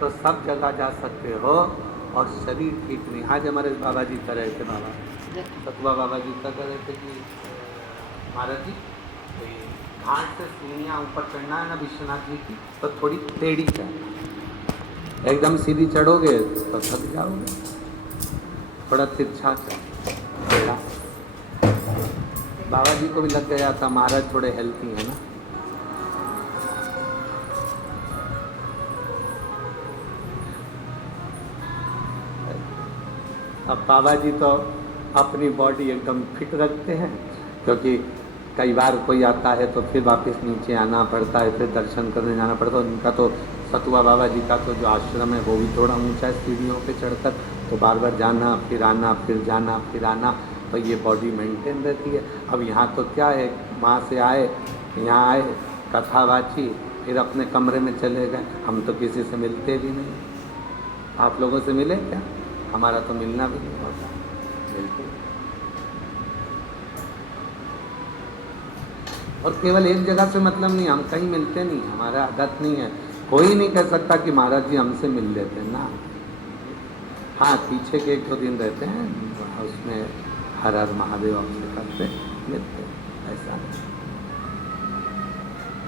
तो सब जगह जा सकते हो और शरीर ठीक नहीं। आज हमारे बाबा जी कर रहे थे, बाबा सतुआ बाबा जी क्या कर रहे थे कि महाराज जी कोई घाट से सीढ़ियाँ ऊपर चढ़ना है ना विश्वनाथ जी की, तो थोड़ी टेढ़ी चढ़, एकदम सीधी चढ़ोगे तो थक जाओगे, थोड़ा तिरछा चढ़। बाबा जी को भी लग गया था, महाराज थोड़े हेल्थी है ना। अब बाबा जी तो अपनी बॉडी एकदम फिट रखते हैं, क्योंकि कई बार कोई आता है तो फिर वापस नीचे आना पड़ता है, फिर दर्शन करने जाना पड़ता है। उनका तो सतुआ बाबा जी का तो जो आश्रम है वो भी थोड़ा ऊंचा है, सीढ़ियों पे चढ़कर, तो बार बार जाना फिर आना, फिर जाना फिर आना, तो ये बॉडी मेंटेन रहती है। अब यहाँ तो क्या है, वहाँ से आए, यहाँ आए, कथा बाची, फिर अपने कमरे में चले गए। हम तो किसी से मिलते भी नहीं। आप लोगों से मिले क्या? हमारा तो मिलना भी नहीं होता, बिल्कुल। और केवल एक जगह से मतलब नहीं, हम कहीं मिलते नहीं, हमारा आदत नहीं है। कोई नहीं कह सकता कि महाराज जी हमसे मिल लेते ना। हाँ, पीछे के 1-2 दिन रहते हैं, उसमें हर हर महादेव हमसे करते मिलते, ऐसा नहीं।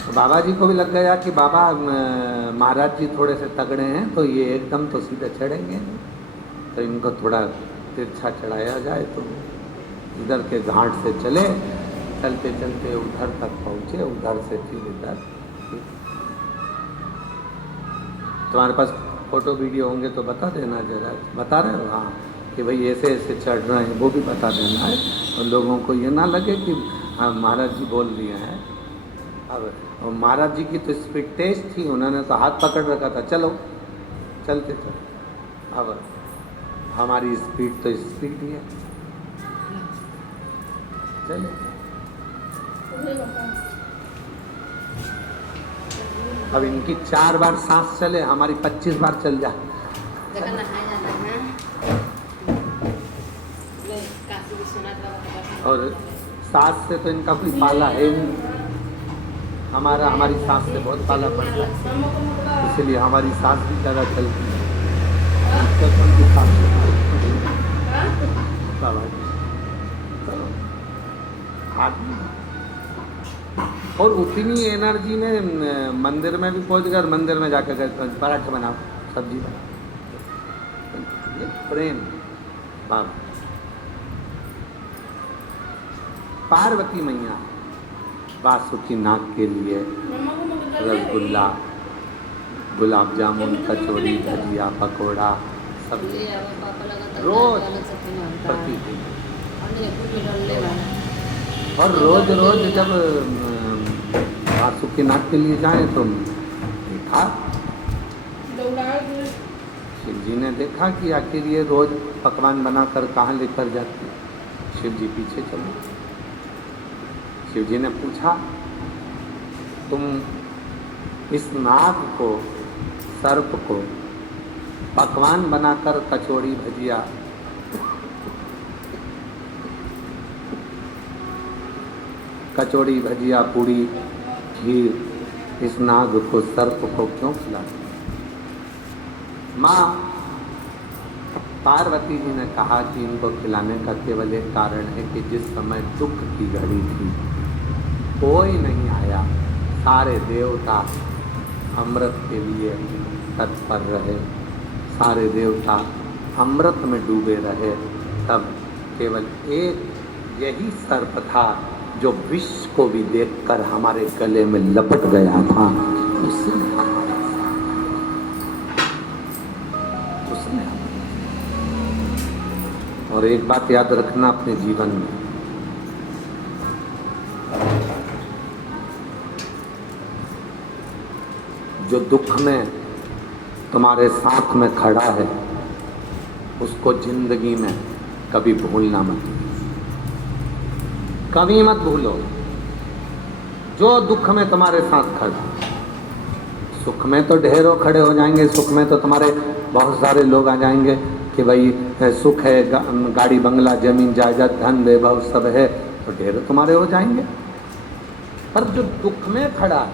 तो बाबा जी को भी लग गया कि बाबा महाराज जी थोड़े से तगड़े हैं, तो ये एकदम तो सीधे चढ़ेंगे, तो इनको थोड़ा तिरछा चढ़ाया जाए। तो इधर के घाट से चले, चलते चलते उधर तक पहुँचे, उधर से फिर इधर। तुम्हारे पास फोटो वीडियो होंगे तो बता देना जरा, बता रहे हो? हाँ, कि भाई ऐसे ऐसे चढ़ रहे हैं, वो भी बता देना है, और लोगों को ये ना लगे कि हाँ महाराज जी बोल दिए हैं। अब महाराज जी की तो स्पीड तेज थी, उन्होंने तो हाथ पकड़ रखा था, चलो चलते चलो। अब हमारी स्पीड तो स्पीड ही है, चलो। अब इनकी 4 बार सांस चले, हमारी 25 बार चल जाए। और सांस से तो इनका कोई पाला है नहीं, हमारी सांस से बहुत पाला पड़ता है, इसलिए हमारी सांस भी ज़्यादा चलती है। और उतनी एनर्जी में मंदिर में भी पहुंच गए, मंदिर में जाकर गए पराठे बनाओ, सब्जी बनाओ, ये प्रेम भाव। पार्वती मैया वासुकी नाग के लिए रसगुल्ला, गुलाब जामुन, कचौड़ी, भजिया, पकौड़ा सब रोज प्रतिदिन। और रोज रोज जब वासुकी नाग के लिए जाए तो देखा, शिव जी ने देखा कि आखिर ये रोज पकवान बनाकर कहाँ लेकर जाती है। शिव जी पीछे चले, शिव जी ने पूछा, तुम इस नाग को, सर्प को पकवान बनाकर कचौड़ी, भजिया, कचौड़ी, भजिया, पूड़ी, खीर इस नाग को, सर्प को क्यों खिलाते? माँ पार्वती जी ने कहा कि इनको खिलाने का केवल एक कारण है कि जिस समय दुख की घड़ी थी कोई नहीं आया, सारे देवता अमृत के लिए तत्पर रहे, सारे देवता अमृत में डूबे रहे, तब केवल एक यही सर्प था जो विष को भी देखकर हमारे गले में लपट गया था। उसने और एक बात याद रखना अपने जीवन में, जो दुख में तुम्हारे साथ में खड़ा है उसको जिंदगी में कभी भूलना मत, कभी मत भूलो। जो दुख में तुम्हारे साथ खड़ा, सुख में तो ढेरों खड़े हो जाएंगे, सुख में तो तुम्हारे बहुत सारे लोग आ जाएंगे कि भाई सुख है, गाड़ी बंगला जमीन जायदाद धन वैभव सब है, तो ढेरों तुम्हारे हो जाएंगे। पर जो दुख में खड़ा है,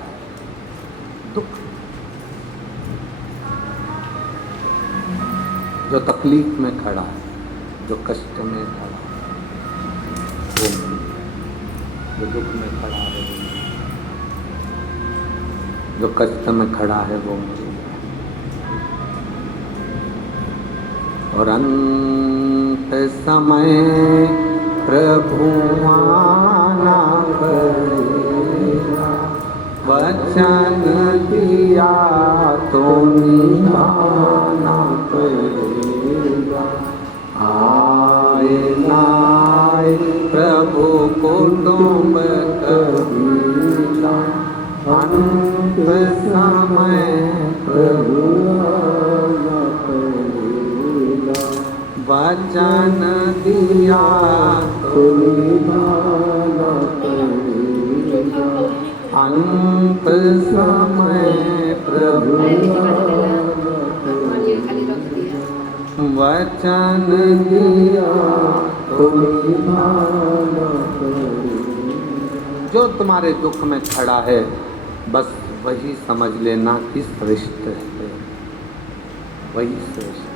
दुख जो तकलीफ में खड़ा है, जो कष्ट में खड़ा है, वो जो दुख में खड़ा है, जो कष्ट में खड़ा है वो और अंत समय प्रभु आना पड़ेगा, वचन दिया तो निभाना पड़ेगा। आए ना आए प्रभु कुटुंब कबीला, अंत समय प्रभु आना पड़ेगा, वचन दिया तो निभाना पड़ेगा। अंत समय प्रभु वचन दिया तो निभाना पड़ेगा। जो तुम्हारे दुख में खड़ा है बस वही समझ लेना कि श्रेष्ठ है, वही श्रेष्ठ।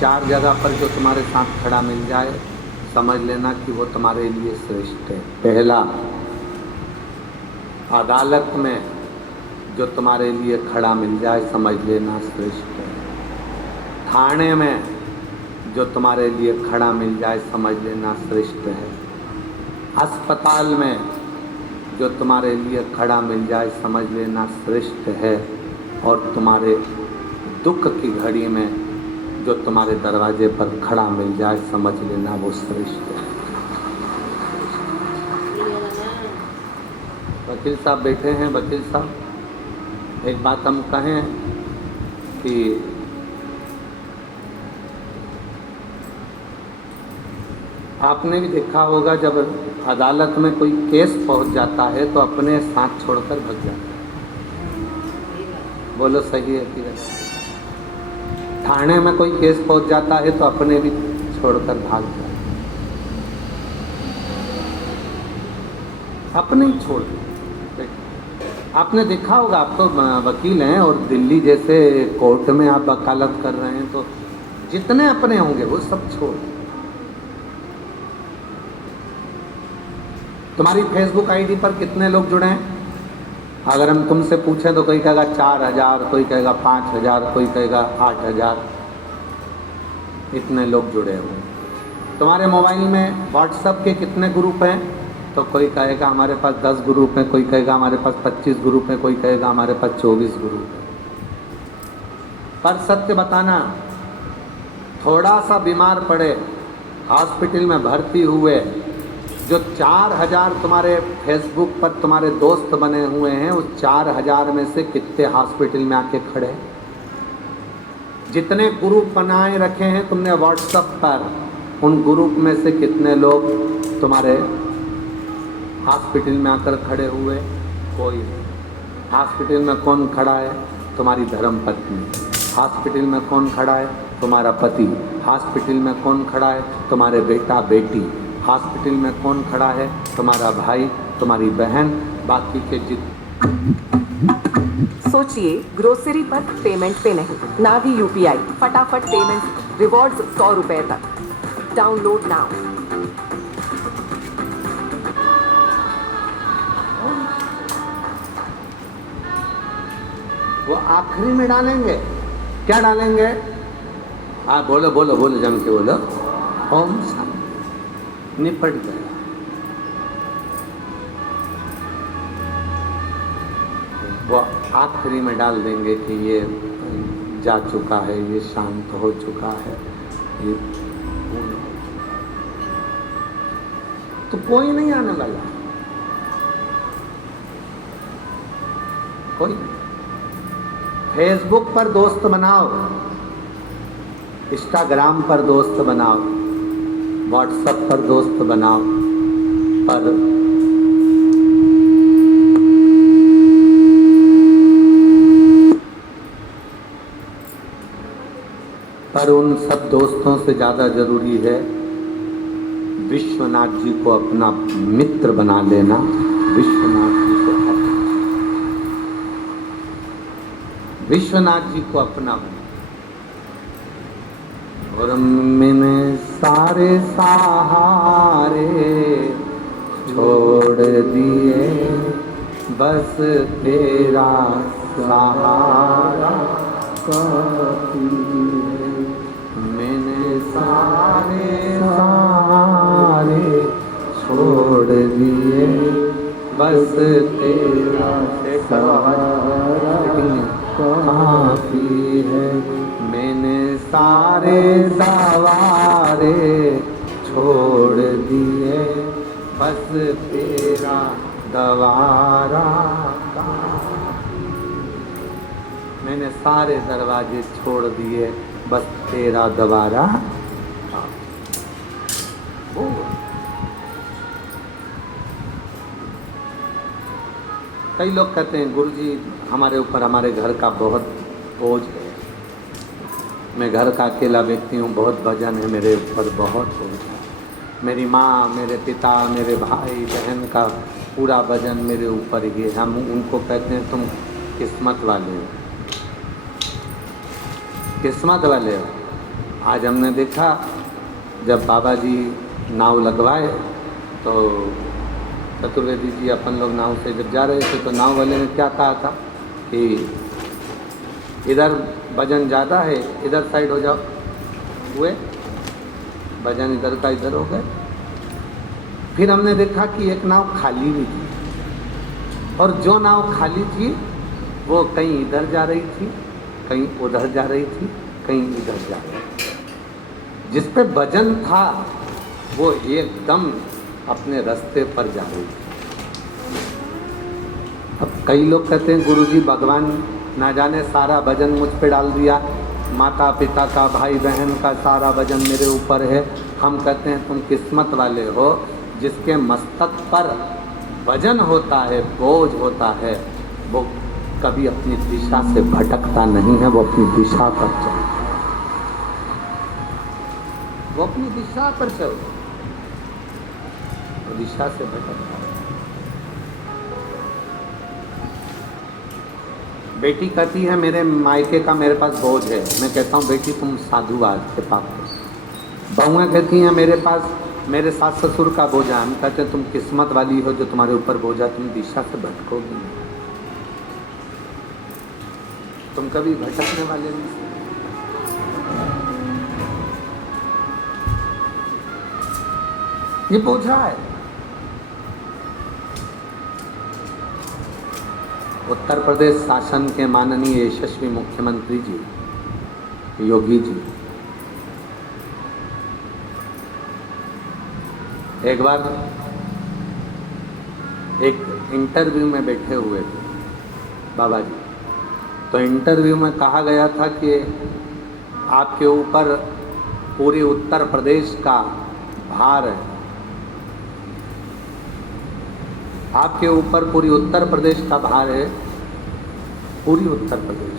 चार जगह पर जो तुम्हारे साथ खड़ा मिल जाए समझ लेना कि वो तुम्हारे लिए श्रेष्ठ है। पहला, अदालत में जो तुम्हारे लिए खड़ा मिल जाए समझ लेना श्रेष्ठ है। थाने में जो तुम्हारे लिए खड़ा मिल जाए समझ लेना श्रेष्ठ है। अस्पताल में जो तुम्हारे लिए खड़ा मिल जाए समझ लेना श्रेष्ठ है। और तुम्हारे दुख की घड़ी में जो तुम्हारे दरवाजे पर खड़ा मिल जाए समझ लेना वो श्रेष्ठ है। वकील साहब बैठे हैं। वकील साहब, एक बात हम कहें कि आपने भी देखा होगा जब अदालत में कोई केस पहुंच जाता है तो अपने साथ छोड़कर भाग जाता है। बोलो सही है कि गलत? थाने में कोई केस पहुंच जाता है तो अपने भी छोड़कर भाग जाता है, अपने ही छोड़ दो। आपने देखा होगा, आप तो वकील हैं और दिल्ली जैसे कोर्ट में आप वकालत कर रहे हैं तो जितने अपने होंगे वो सब छोड़। तुम्हारी फेसबुक आईडी पर कितने लोग जुड़े हैं? अगर हम तुमसे पूछें तो कोई कहेगा 4000, कोई कहेगा 5000, कोई कहेगा 8000, इतने लोग जुड़े हुए। तुम्हारे मोबाइल में व्हाट्सएप के कितने ग्रुप हैं? तो कोई कहेगा हमारे पास 10 ग्रुप हैं, कोई कहेगा हमारे पास 25 ग्रुप हैं, कोई कहेगा हमारे पास 24 ग्रुप हैं। पर सत्य बताना, थोड़ा सा बीमार पड़े, हॉस्पिटल में भर्ती हुए, जो 4000 तुम्हारे फेसबुक पर तुम्हारे दोस्त बने हुए हैं, उस 4000 में से कितने हॉस्पिटल में आके खड़े? जितने ग्रुप बनाए रखे हैं तुमने व्हाट्सएप पर, उन ग्रुप में से कितने लोग तुम्हारे हॉस्पिटल में आकर खड़े हुए? कोई नहीं। हॉस्पिटल में कौन खड़ा है? तुम्हारी धर्म पत्नी। हॉस्पिटल में कौन खड़ा है? तुम्हारा पति। हॉस्पिटल में कौन खड़ा है? तुम्हारे बेटा बेटी। हॉस्पिटल में कौन खड़ा है? तुम्हारा भाई, तुम्हारी बहन, बाकी के सोचिए, ग्रोसरी पर पेमेंट पे नहीं, ना भी यूपीआई, फटाफट पेमेंट, रिवॉर्ड्स 100 रुपए तक। Download now. वो आखिरी में डालेंगे। क्या डालेंगे? हाँ बोलो बोलो बोलो, जम के बोलो। ओम शांति। निपट गया। वो आखिरी में डाल देंगे कि ये जा चुका है, ये शांत हो चुका है, ये तो कोई नहीं आने वाला, कोई। फेसबुक पर दोस्त बनाओ, इंस्टाग्राम पर दोस्त बनाओ, व्हाट्सएप पर दोस्त बनाओ, पर उन सब दोस्तों से ज़्यादा ज़रूरी है विश्वनाथ जी को अपना मित्र बना लेना। विश्वनाथ जी को विश्वनाथ जी को अपना बना। और मैंने सारे सहारे छोड़ दिए, बस तेरा सहारा काफी है। मैंने सारे सहारे छोड़ दिए, बस तेरा सहारा काफी है। मैंने सारे सवारे छोड़ दिए, बस तेरा दवारा काफी। मैंने सारे दरवाजे छोड़ दिए, बस तेरा दवारा काफी। कई लोग कहते हैं गुरुजी हमारे ऊपर हमारे घर का बहुत बोझ है, मैं घर का अकेला व्यक्ति हूँ, बहुत वजन है मेरे ऊपर, बहुत बोझ है। मेरी माँ, मेरे पिता, मेरे भाई बहन का पूरा वजन मेरे ऊपर ही है। हम उनको कहते हैं तुम किस्मत वाले हो, किस्मत वाले हो। आज हमने देखा जब बाबा जी नाव लगवाए तो चतुर्वेदी जी अपन लोग नाव से जब जा रहे थे तो नाव वाले ने क्या कहा था कि इधर वजन ज़्यादा है, इधर साइड हो जाओ। हुए वजन इधर का इधर हो गए। फिर हमने देखा कि एक नाव खाली भी थी, और जो नाव खाली थी वो कहीं इधर जा रही थी, कहीं उधर जा रही थी, कहीं इधर जा रही थी। जिस पे वजन था वो एकदम अपने रास्ते पर जा रही थी। अब कई लोग कहते हैं गुरुजी भगवान ना जाने सारा वजन मुझ पे डाल दिया, माता पिता का, भाई बहन का सारा वजन मेरे ऊपर है। हम कहते हैं तुम किस्मत वाले हो, जिसके मस्तक पर वजन होता है, बोझ होता है, वो कभी अपनी दिशा से भटकता नहीं है, वो अपनी दिशा पर चलता है, वो अपनी दिशा पर चलता है, वो दिशा से भटकता है। बेटी कहती है मेरे मायके का मेरे पास बोझ है, मैं कहता हूँ बेटी तुम साधुवाद के पाप हो। बहुएँ कहती हैं मेरे पास मेरे सास ससुर का बोझा, हम कहते हैं तुम किस्मत वाली हो जो तुम्हारे ऊपर बोझा, तुम दिशा से भटकोगी नहीं, तुम कभी भटकने वाले नहीं। ये बोझा है। उत्तर प्रदेश शासन के माननीय यशस्वी मुख्यमंत्री जी योगी जी एक बार एक इंटरव्यू में बैठे हुए थे बाबा जी, तो इंटरव्यू में कहा गया था कि आपके ऊपर पूरे उत्तर प्रदेश का भार है, आपके ऊपर पूरी उत्तर प्रदेश का भार है, पूरी उत्तर प्रदेश,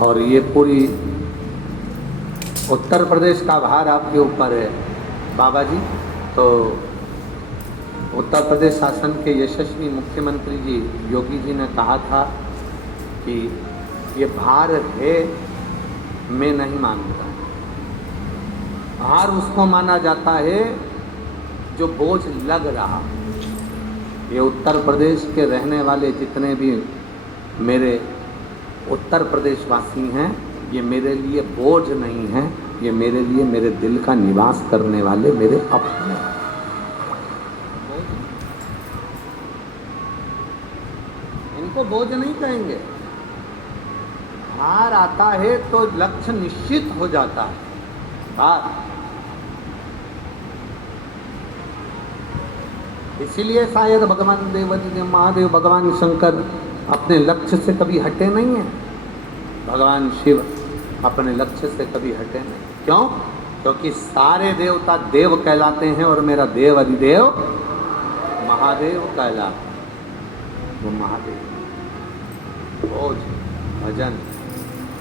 और ये पूरी उत्तर प्रदेश का भार आपके ऊपर है बाबा जी। तो उत्तर प्रदेश शासन के यशस्वी मुख्यमंत्री जी योगी जी ने कहा था कि ये भार है, मैं नहीं मानता। भार उसको माना जाता है जो बोझ लग रहा। ये उत्तर प्रदेश के रहने वाले जितने भी मेरे उत्तर प्रदेश वासी हैं, ये मेरे लिए बोझ नहीं है, ये मेरे लिए मेरे दिल का निवास करने वाले मेरे अपने। इनको बोझ नहीं कहेंगे। हार आता है तो लक्ष्य निश्चित हो जाता है। इसीलिए शायद भगवान देव महादेव भगवान शंकर अपने लक्ष्य से कभी हटे नहीं हैं, भगवान शिव अपने लक्ष्य से कभी हटे नहीं। क्यों? क्योंकि सारे देवता देव कहलाते हैं और मेरा देव अधिदेव महादेव कहलाते हैं। वो महादेव बोझ भजन,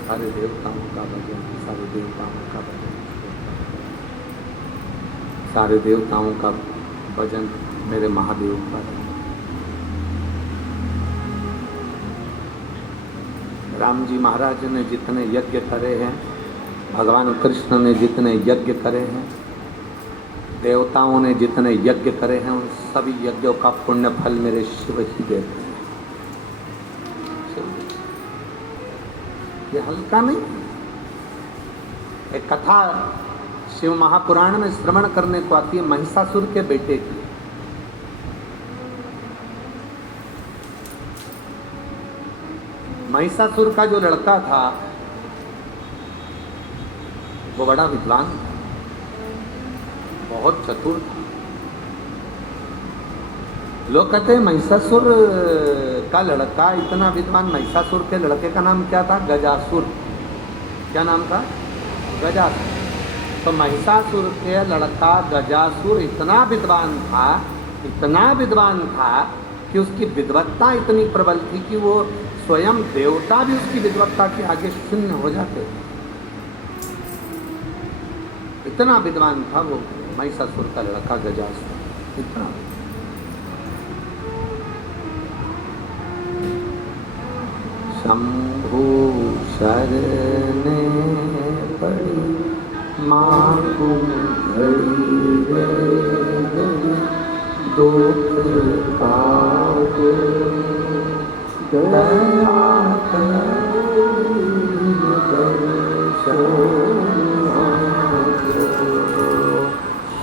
सारे देवताओं का भजन, सारे देवताओं का भजन, सारे देवताओं का भजन मेरे महादेव का। राम जी महाराज ने जितने यज्ञ करे हैं, भगवान कृष्ण ने जितने यज्ञ करे हैं, देवताओं ने जितने यज्ञ करे हैं, उन सभी यज्ञों का पुण्य फल मेरे शिव ही देते हैं। ये हल्का नहीं। एक कथा शिव महापुराण में श्रवण करने को आती है महिषासुर के बेटे की। महिषासुर का जो लड़का था वो बड़ा विद्वान था, बहुत चतुर था। लोग कहते हैं महिषासुर का लड़का इतना विद्वान। महिषासुर के लड़के का नाम क्या था? गजासुर। क्या नाम था? गजासुर। तो महिषासुर के लड़का गजासुर इतना विद्वान था कि उसकी विद्वत्ता इतनी प्रबल थी कि वो स्वयं देवता भी उसकी विद्वत्ता के आगे शून्य हो जाते। इतना विद्वान था वो महिषासुर का लड़का गजासुर, इतना। शंभु शरणे पड़ी माँ को घड़ी रे घड़ी दुख काटो दया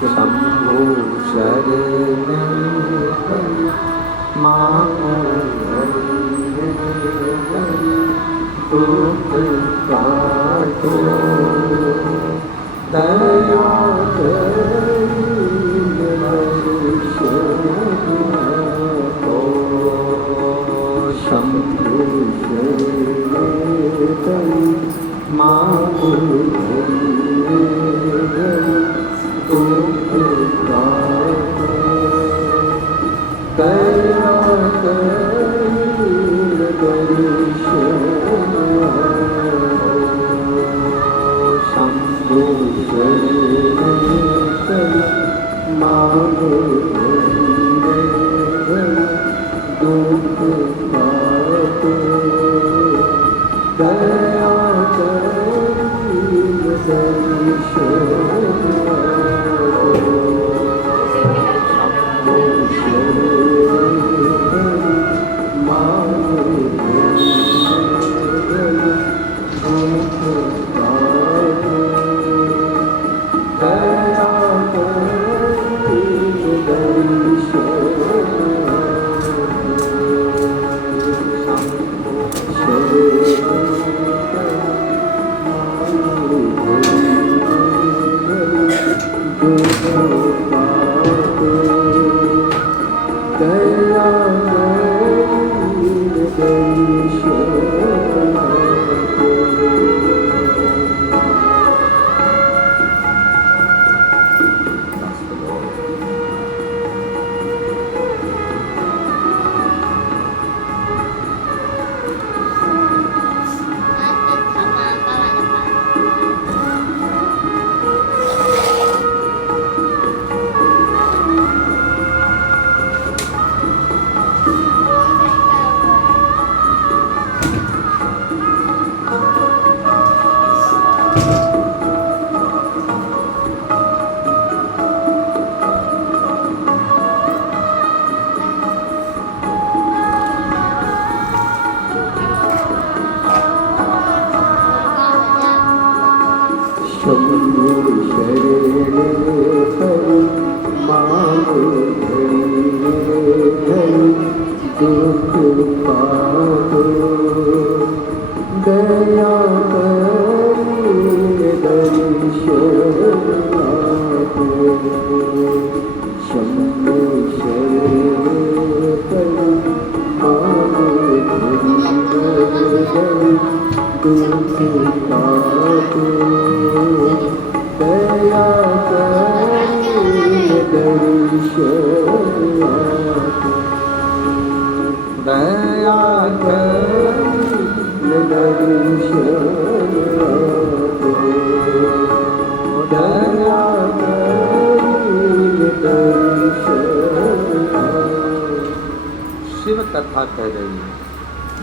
शंभु शरणे पड़ी माँ को घड़ी रे घड़ी दुख काटो दया शंभु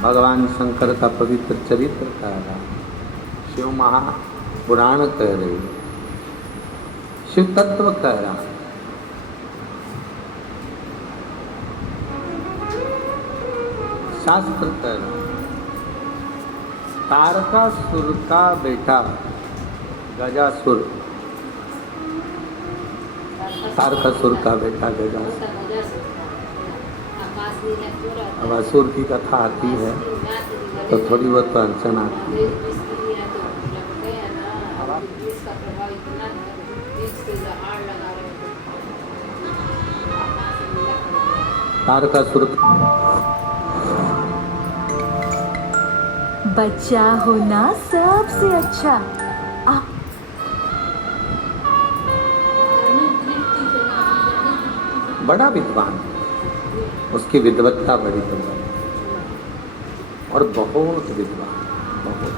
माँ भगवान शंकर का पवित्र चरित्र कह रहा, शिव महापुराण कह रही, शिव तत्व कह रहा। शास्त्र कह रहा, तारकासुर का बेटा गजासुर, तारकासुर का बेटा गजासुर। अब असुर की कथा आती है तो थोड़ी बहुत तो अड़चन आती है। तारकासुर बच्चा होना सबसे अच्छा। बड़ा विद्वान, उसकी विद्वत्ता बड़ी तो और बहुत विद्वान, बहुत।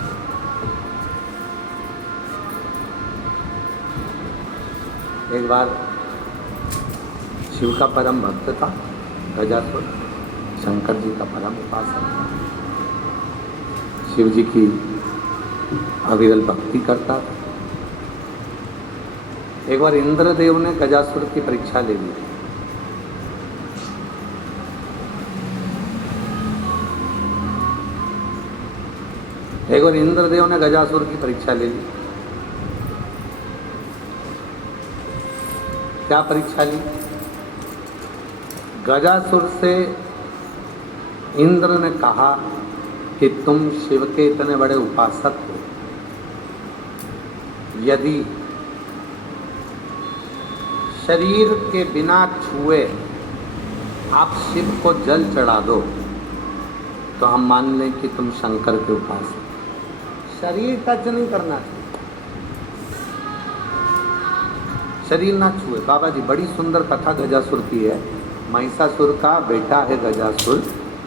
एक बार शिव का परम भक्त था गजासुर, शंकर जी का परम उपासक था, शिव जी की अविरल भक्ति करता था। एक बार इंद्रदेव ने गजासुर की परीक्षा ले ली। एक बार इंद्रदेव ने गजासुर की परीक्षा ले ली। क्या परीक्षा ली? गजासुर से इंद्र ने कहा कि तुम शिव के इतने बड़े उपासक हो, यदि शरीर के बिना छुए आप शिव को जल चढ़ा दो तो हम मान लें कि तुम शंकर के उपासक। शरीर टच नहीं करना चाहिए, शरीर ना छुए। बाबा जी बड़ी सुंदर कथा गजासुर की है। महिषासुर का बेटा है गजासुर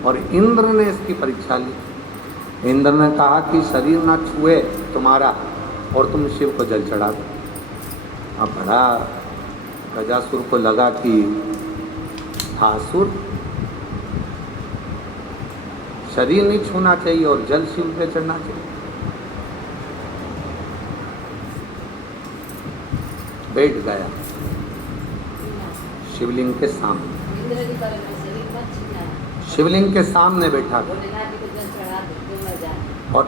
और इंद्र ने इसकी परीक्षा ली। इंद्र ने कहा कि शरीर ना छुए तुम्हारा और तुम शिव को जल चढ़ा दो। अब बड़ा गजासुर को लगा कि असुर, शरीर नहीं छूना चाहिए और जल शिव पे चढ़ना चाहिए। बैठ गया शिवलिंग के सामने, शिवलिंग के सामने बैठा और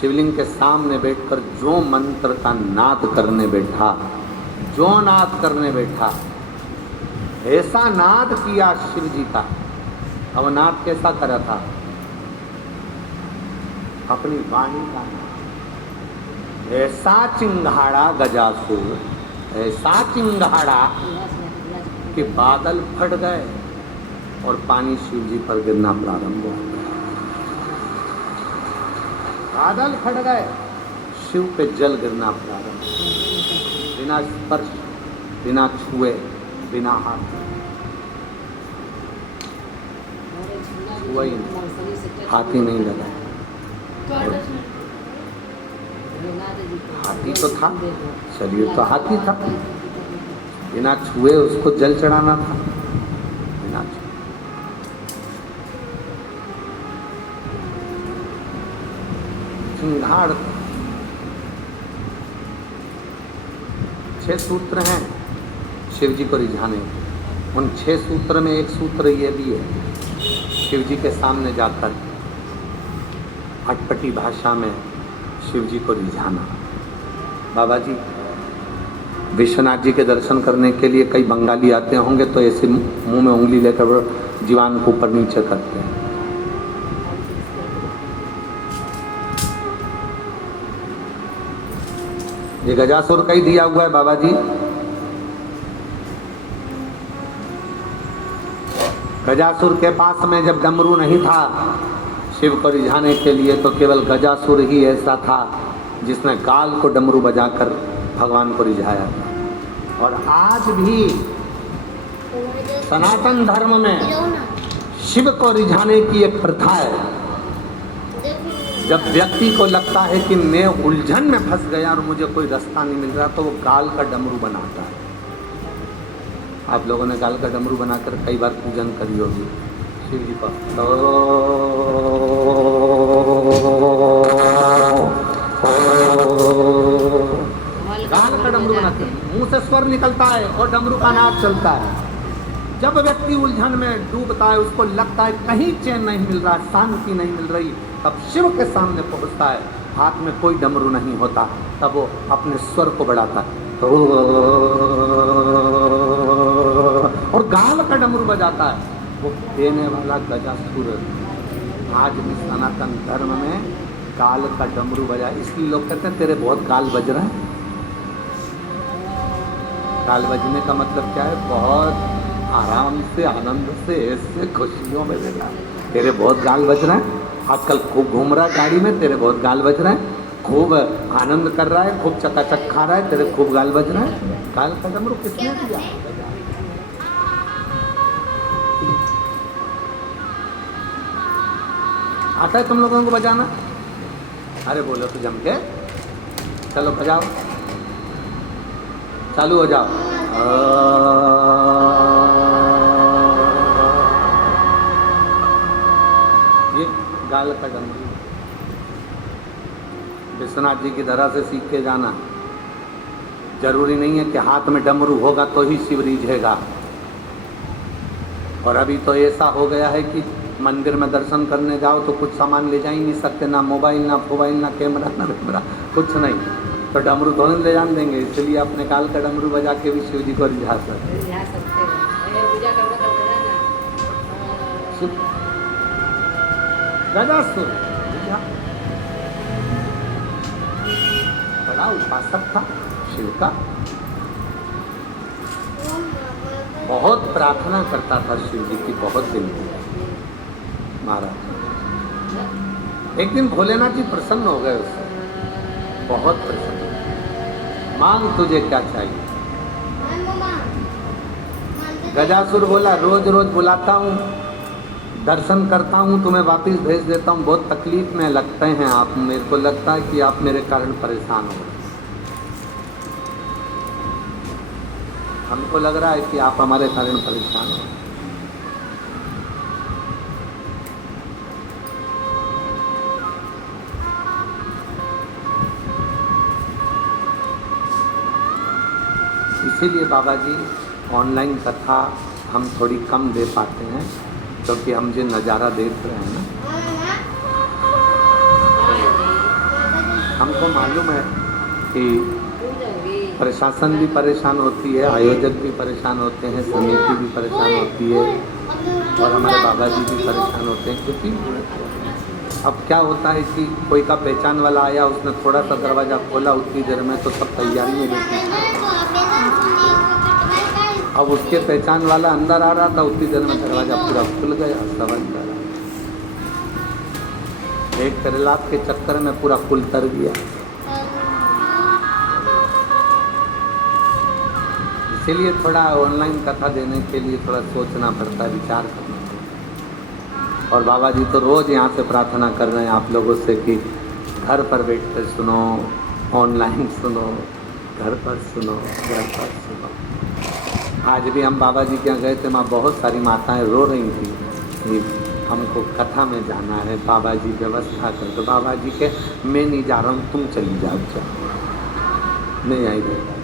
शिवलिंग के सामने बैठकर जो मंत्र का नाद करने बैठा, जो नाद करने बैठा, ऐसा नाद किया शिव जी का। अब नाद कैसा करा था? अपनी वाणी का नाद। ऐसा चिंगाड़ा गजासुर, ऐसा चिंगाड़ा कि बादल फट गए और पानी शिव जी पर गिरना प्रारंभ हो गया। बादल फट गए, शिव पे जल गिरना प्रारंभ, बिना स्पर्श, बिना छुए, बिना हाथ छुए, हाथ ही नहीं लगा। हाथी तो था, शरीर तो हाथी था, बिना छुए उसको जल चढ़ाना था, बिना छुए। सिंघाड़ 6 सूत्र हैं शिव जी को रिझाने। उन 6 सूत्र में एक सूत्र ये भी है, शिव जी के सामने जाकर अटपटी भाषा में शिव जी को रिझाना। बाबा जी विश्वनाथ जी के दर्शन करने के लिए कई बंगाली आते होंगे तो ऐसे मुंह में उंगली लेकर जीवान को ऊपर नीचे करते हैं। ये गजासुर का ही दिया हुआ है बाबा जी। गजासुर के पास में जब डमरू नहीं था शिव को रिझाने के लिए, तो केवल गजासुर ही ऐसा था जिसने गाल को डमरू बजाकर भगवान को रिझाया था। और आज भी सनातन धर्म में शिव को रिझाने की एक प्रथा है। जब व्यक्ति को लगता है कि मैं उलझन में फंस गया और मुझे कोई रास्ता नहीं मिल रहा, तो वो गाल का डमरू बनाता है। आप लोगों ने गाल का डमरू बनाकर कई बार पूजन करी होगी, शिव जी पर गाल का डमरू बनाते हैं, मुंह से स्वर निकलता है और डमरू का नाद चलता है। जब व्यक्ति उलझन में डूबता है, उसको लगता है कहीं चैन नहीं मिल रहा, शांति नहीं मिल रही, तब शिव के सामने पहुंचता है, हाथ में कोई डमरू नहीं होता, तब वो अपने स्वर को बढ़ाता है और गाल का डमरू बजाता है। वो देने वाला गजासुर आज भी सनातन धर्म में गाल का डमरू बजा, इसलिए लोग कहते हैं तेरे बहुत गाल बज रहे हैं। गाल बजने का मतलब क्या है? बहुत आराम से, आनंद से, ऐसे खुशियों में बज रहा है। तेरे बहुत गाल बज रहे हैं, आजकल खूब घूम रहा है गाड़ी में, तेरे बहुत गाल बज रहे हैं, खूब आनंद कर रहा है, खूब चकाचक खा रहा है, तेरे खूब गाल बज रहे हैं। गाल का डमरू किसने दिया? आता है तुम लोगों को बजाना? अरे बोलो तो जम के, चलो बजाओ, चालू हो जाओ। ये गाल का डमरू विश्वनाथ जी की धरा से सीख के जाना। जरूरी नहीं है कि हाथ में डमरू होगा तो ही शिव रीझेगा। और अभी तो ऐसा हो गया है कि मंदिर में दर्शन करने जाओ तो कुछ सामान ले जा ही नहीं सकते, ना मोबाइल, ना फोबाइल, ना कैमरा, ना कैमरा, कुछ नहीं, तो डमरू तो नहीं ले जान देंगे। इसलिए अपने काल का डमरू बजा के भी शिव जी को रिझा सकते हैं। गजासुर बड़ा उपासक था शिव का, बहुत प्रार्थना करता था शिव जी की, बहुत दिन महाराज। एक दिन भोलेनाथ जी प्रसन्न हो गए उससे, बहुत प्रसन्न। मांग तुझे क्या चाहिए? गजासुर बोला रोज रोज बुलाता हूँ, दर्शन करता हूँ, तुम्हें वापस भेज देता हूँ, बहुत तकलीफ में लगते हैं आप, मेरे को लगता है कि आप मेरे कारण परेशान हो। हमको लग रहा है कि आप हमारे कारण परेशान हो। इसीलिए बाबा जी ऑनलाइन कथा हम थोड़ी कम दे पाते हैं, क्योंकि हम जो नज़ारा देख रहे हैं ना, हमको मालूम है कि प्रशासन भी परेशान होती है, आयोजक भी परेशान होते हैं, समिति भी परेशान होती है, और हमारे बाबा जी भी परेशान होते हैं। क्योंकि अब क्या होता है कि कोई का पहचान वाला आया, उसने थोड़ा सा दरवाज़ा खोला, उतनी देर में तो सब तैयारी में रहती है। अब उसके पहचान वाला अंदर आ रहा था, उतनी देर में दरवाज़ा पूरा खुल गया, समझ गया। एक प्रहलाद के चक्कर में पूरा कुल तर गया। इसीलिए थोड़ा ऑनलाइन कथा देने के लिए थोड़ा सोचना पड़ता है, विचार करना पड़ता है। और बाबा जी तो रोज़ यहाँ से प्रार्थना कर रहे हैं आप लोगों से कि घर पर बैठ कर सुनो, ऑनलाइन सुनो, घर पर सुनो, घर पर सुनो। आज भी हम बाबा जी के यहाँ गए थे, वहाँ बहुत सारी माताएं रो रही थी कि हमको कथा में जाना है, बाबा जी व्यवस्था कर दो। बाबा जी के मैं नहीं जा रहा हूँ, तुम चली जाओ, नहीं आई रहेगा।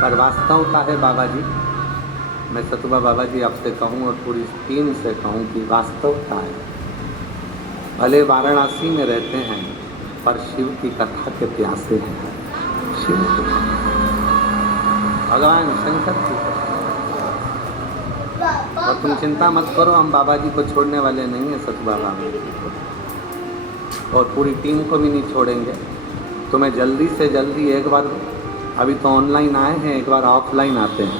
पर वास्तवता है बाबा जी, मैं सतुबा बाबा जी आपसे कहूँ और पूरी टीम से कहूँ कि वास्तवता है। भले वाराणसी में रहते हैं पर शिव की कथा के प्यासे हैं। शिव भगवान शंकर की, और तुम चिंता मत करो, हम बाबा जी को छोड़ने वाले नहीं हैं, सतुबा बाबा जी को, और पूरी टीम को भी नहीं छोड़ेंगे। तुम्हें जल्दी से जल्दी एक बार, अभी तो ऑनलाइन आए हैं, एक बार ऑफलाइन आते हैं।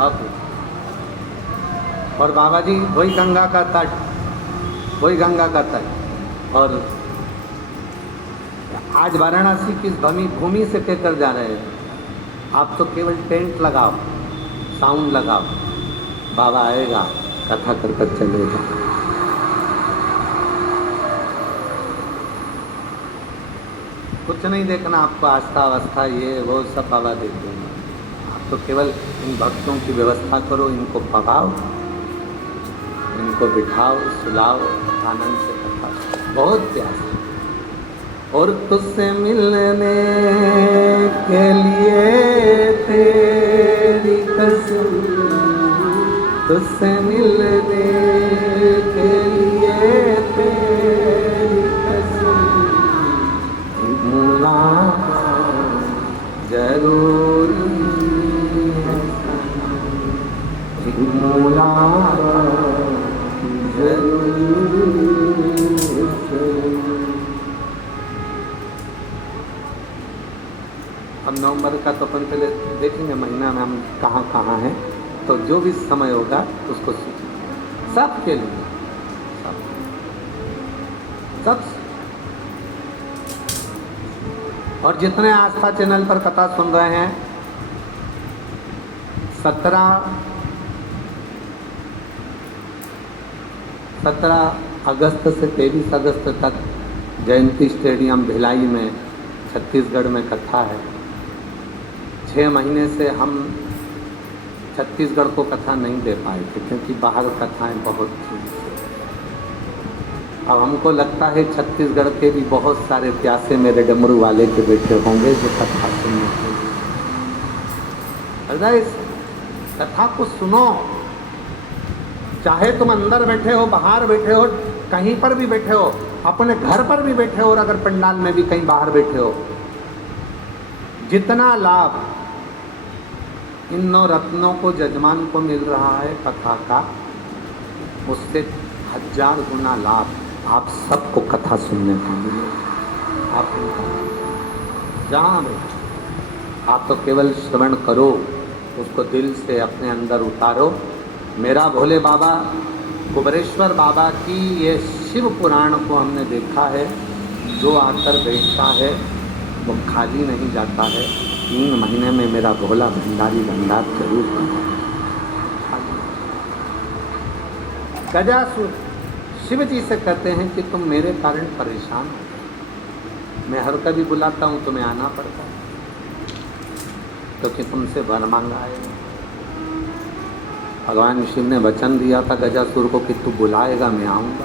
अब और बाबा जी वही गंगा का तट, वही गंगा का तट। और आज वाराणसी की भूमि से कहकर जा रहे हैं, आप तो केवल टेंट लगाओ, साउंड लगाओ, बाबा आएगा, कथा कर कर चलेगा। कुछ नहीं देखना आपको, आस्था अवस्था ये वो सब बाबा देख देंगे। आप तो केवल इन भक्तों की व्यवस्था करो, इनको पकाओ, इनको बिठाओ, सुलाओ, आनंद से कथा, बहुत प्यार से। और तुझसे मिलने के लिए तेरी कसम, तुझसे मिलने के लिए तेरी कसम, मुलाकात जरूरी है, मुलाकात जरूरी है। अब नवंबर का तो अपन पहले देखेंगे महीना में हम कहाँ कहाँ हैं, तो जो भी समय होगा उसको सूचित सबके लिए, सब। और जितने आस्था चैनल पर कथा सुन रहे हैं, 17 अगस्त से 23 अगस्त तक जयंती स्टेडियम भिलाई में छत्तीसगढ़ में कथा है। 6 महीने से हम छत्तीसगढ़ को कथा नहीं दे पाए थे क्योंकि बाहर कथाएं बहुत थी। अब हमको लगता है छत्तीसगढ़ के भी बहुत सारे प्यासे मेरे डमरू वाले के बेटे होंगे जो कथा सुनने के लिए। इस कथा को सुनो, चाहे तुम अंदर बैठे हो, बाहर बैठे हो, कहीं पर भी बैठे हो, अपने घर पर भी बैठे हो और अगर पंडाल में भी कहीं बाहर बैठे हो, जितना लाभ इन 9 रत्नों को जजमान को मिल रहा है कथा का, उससे 1000 गुना लाभ आप सबको कथा सुनने को मिले। आप जहाँ बैठे आप तो केवल श्रवण करो, उसको दिल से अपने अंदर उतारो। मेरा भोले बाबा कुबरेश्वर बाबा की ये शिव पुराण को हमने देखा है, जो आकर बैठता है वो खाली नहीं जाता है। 3 महीने में मेरा भोला भंडारी भंडार जरूर गजासुर शिव जी से कहते हैं कि तुम मेरे कारण परेशान हो, मैं हर कभी बुलाता हूँ तुम्हें आना पड़ता है क्योंकि तुमसे वर मांगा है। भगवान शिव ने वचन दिया था गजासुर को कि तू बुलाएगा मैं आऊँगा,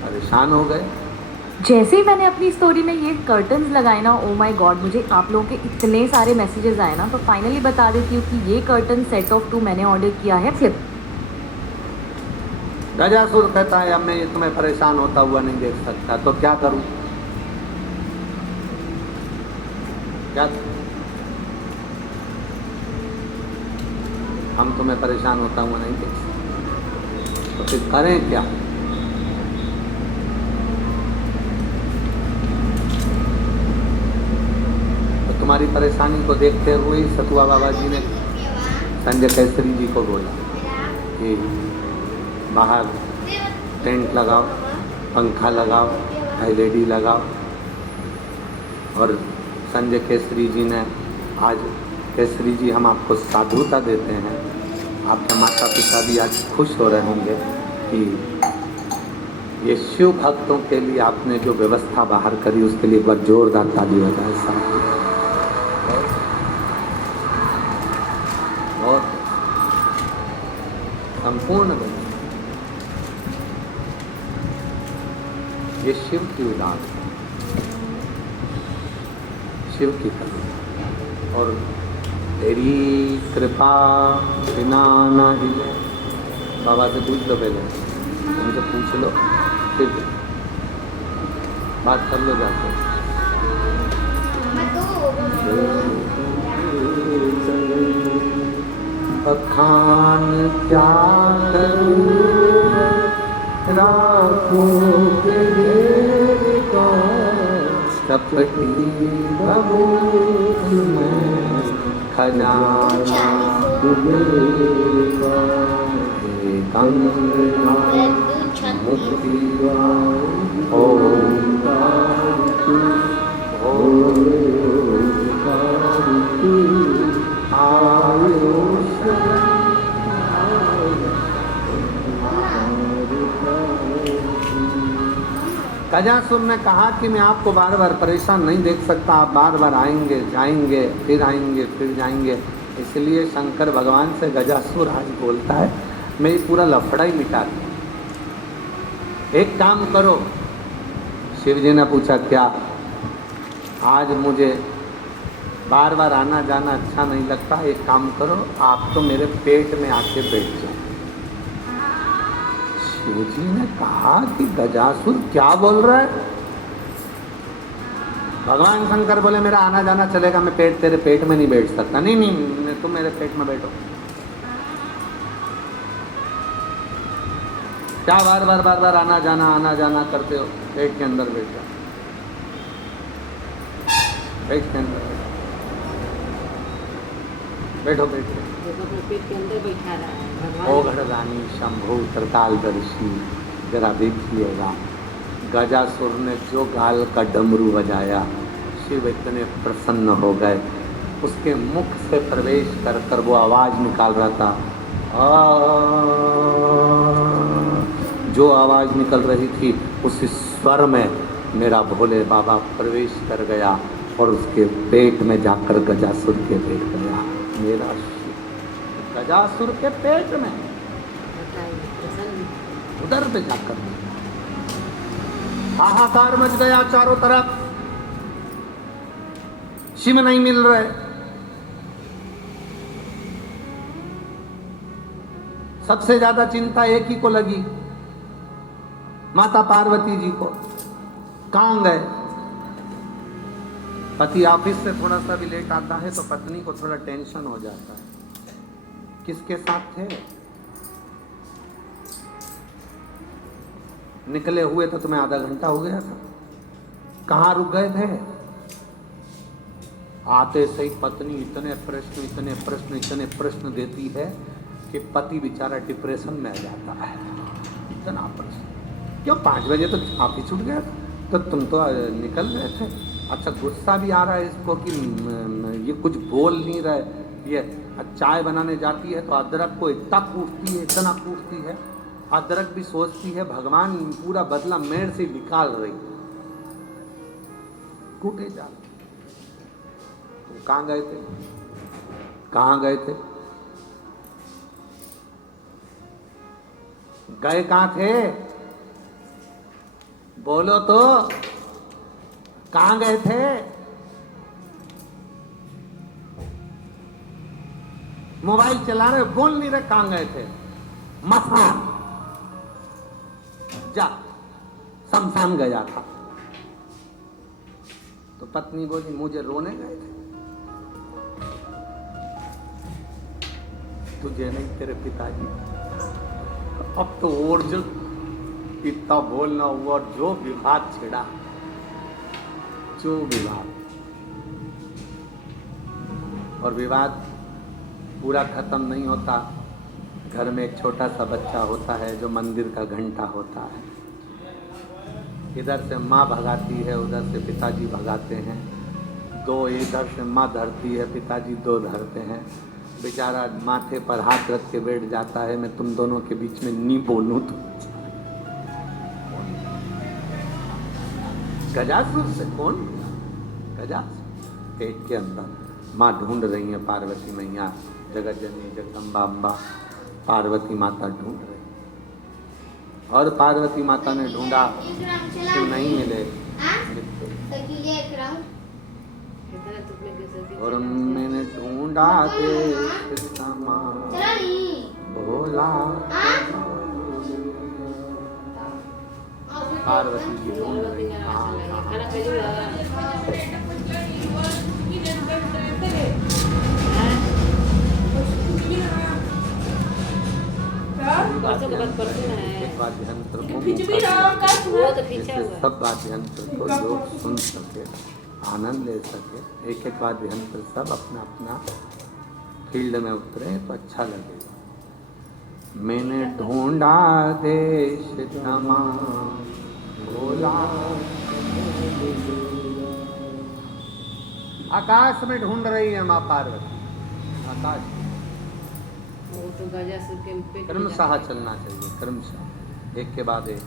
परेशान हो गए। जैसे ही मैंने अपनी स्टोरी में ये कर्टन्स लगाए ना, ओ माय गॉड, मुझे आप लोगों के इतने सारे मैसेजेस आए ना, तो फाइनली बता देती हूँ कि ये कर्टन सेट ऑफ 2 मैंने ऑर्डर किया है फ्लिप। गजासुर कहता है अब मैं ये तुम्हें परेशान होता हुआ नहीं देख सकता, तो क्या करूं, क्या हम तुम्हें परेशान होता हुआ नहीं देख सकते, तो फिर करें क्या। तो तुम्हारी परेशानी को देखते हुए ही सतुआ बाबा जी ने संजय केसरी जी को बोला कि बाहर टेंट लगाओ, पंखा लगाओ, LED लगाओ। और संजय केसरी जी ने आज, केसरी जी हम आपको साधुता देते हैं, आपके माता पिता भी आज खुश हो रहे होंगे कि ये शिव भक्तों के लिए आपने जो व्यवस्था बाहर करी उसके लिए एक बार जोरदार ताली हो जाए साहब। और संपूर्ण ये शिव की उदार, शिव की करुणा और तेरी कृपा बिना ना हिले। बाबा से पूछ लो, पहले उनसे पूछ लो, फिर बात कर लो जाके। बखान क्या करूं राखों के घेरे का, कपटी बबूत में खजाना डूबेगा, एक अंगना मुक्ति गजासुर ने कहा कि मैं आपको बार बार परेशान नहीं देख सकता, आप बार बार आएंगे जाएंगे फिर जाएंगे। इसलिए शंकर भगवान से गजासुर आज बोलता है मैं ये पूरा लफड़ा ही मिटा दूं, एक काम करो। शिव जी ने पूछा क्या? आज मुझे बार बार आना जाना अच्छा नहीं लगता, एक काम करो आप तो मेरे पेट में आके बैठ जाओ। शिव जी ने कहा कि गजासुर क्या बोल रहा है? भगवान शंकर बोले मेरा आना जाना चलेगा, मैं तेरे पेट में नहीं बैठ सकता। नहीं तुम मेरे पेट में बैठो। क्या बार बार आना जाना करते हो? पेट के अंदर बैठ जाओ, पेट के अंदर बैठो। पेट के अंदर बैठा रहा है ओ घड़दानी शंभु त्रिकालदर्शी, जरा देखिएगा गजासुर ने जो गाल का डमरू बजाया, शिव इतने प्रसन्न हो गए। उसके मुख से प्रवेश कर वो आवाज निकाल रहा था, जो आवाज निकल रही थी उस स्वर में मेरा भोले बाबा प्रवेश कर गया और उसके पेट में जाकर गजासुर के पेट गया। मेरा गजासुर के पेट में उधर पे जाकर हाहाकार मच गया चारों तरफ। शिव नहीं मिल रहे। सबसे ज्यादा चिंता एक ही को लगी, माता पार्वती जी को। कहां गए? पति ऑफिस से थोड़ा सा भी लेट आता है तो पत्नी को थोड़ा टेंशन हो जाता है। किसके साथ थे? निकले हुए तो तुम्हें आधा घंटा हो गया था, कहां रुक गए थे? आते सही पत्नी इतने प्रश्न देती है कि पति बेचारा डिप्रेशन में आ जाता है। इतना प्रश्न क्यों? 5 बजे तो ऑफिस छूट गया था, तो तुम तो निकल गए थे। अच्छा गुस्सा भी आ रहा है इसको कि ये कुछ बोल नहीं रहे। ये चाय बनाने जाती है तो अदरक को इतना कूटती है। अदरक भी सोचती है भगवान पूरा बदला मेरे से निकाल रही, कूटे जा। तो कहां गए थे? गए कहां थे? बोलो तो, कहां गए थे? मोबाइल चला रहे, बोल नहीं रहे, कहां गए थे? मसान जा, शमशान गया था। तो पत्नी बोली मुझे रोने गए थे। तुझे नहीं, तेरे पिताजी। अब तो और जो इतना बोलना हुआ, जो विवाद छिड़ा, और विवाद पूरा खत्म नहीं होता। घर में एक छोटा सा बच्चा होता है जो मंदिर का घंटा होता है। इधर से माँ भगाती है, उधर से पिताजी भगाते हैं। दो इधर से माँ धरती है, पिताजी 2 धरते हैं। बेचारा माथे पर हाथ रख के बैठ जाता है, मैं तुम दोनों के बीच में नहीं बोलूं तो। गजासुर से कौन? गजासुर पेट के अंदर माँ ढूंढ रही है, पार्वती मैया, जगत जननी जगदम्बा अम्बा पार्वती माता ढूंढ रही। और पार्वती माता ने ढूंढा तो नहीं मिले। और मैंने ढूंढा देश समा भोला, पार्वती जी ढूंढ रही। वाद्ययंत्र सब वाद्ययंत्र को लोग सुन सके, आनंद ले सके। एक वाद्ययंत्र सब अपना अपना फील्ड में उतरे तो अच्छा लगेगा। मैंने ढूंढा देश तमाम भोला, आकाश में ढूंढ रही है माँ पार्वती। आकाश वो तो गजासुर के पेट में क्रमशः चलना चाहिए, क्रमशः, एक के बाद एक।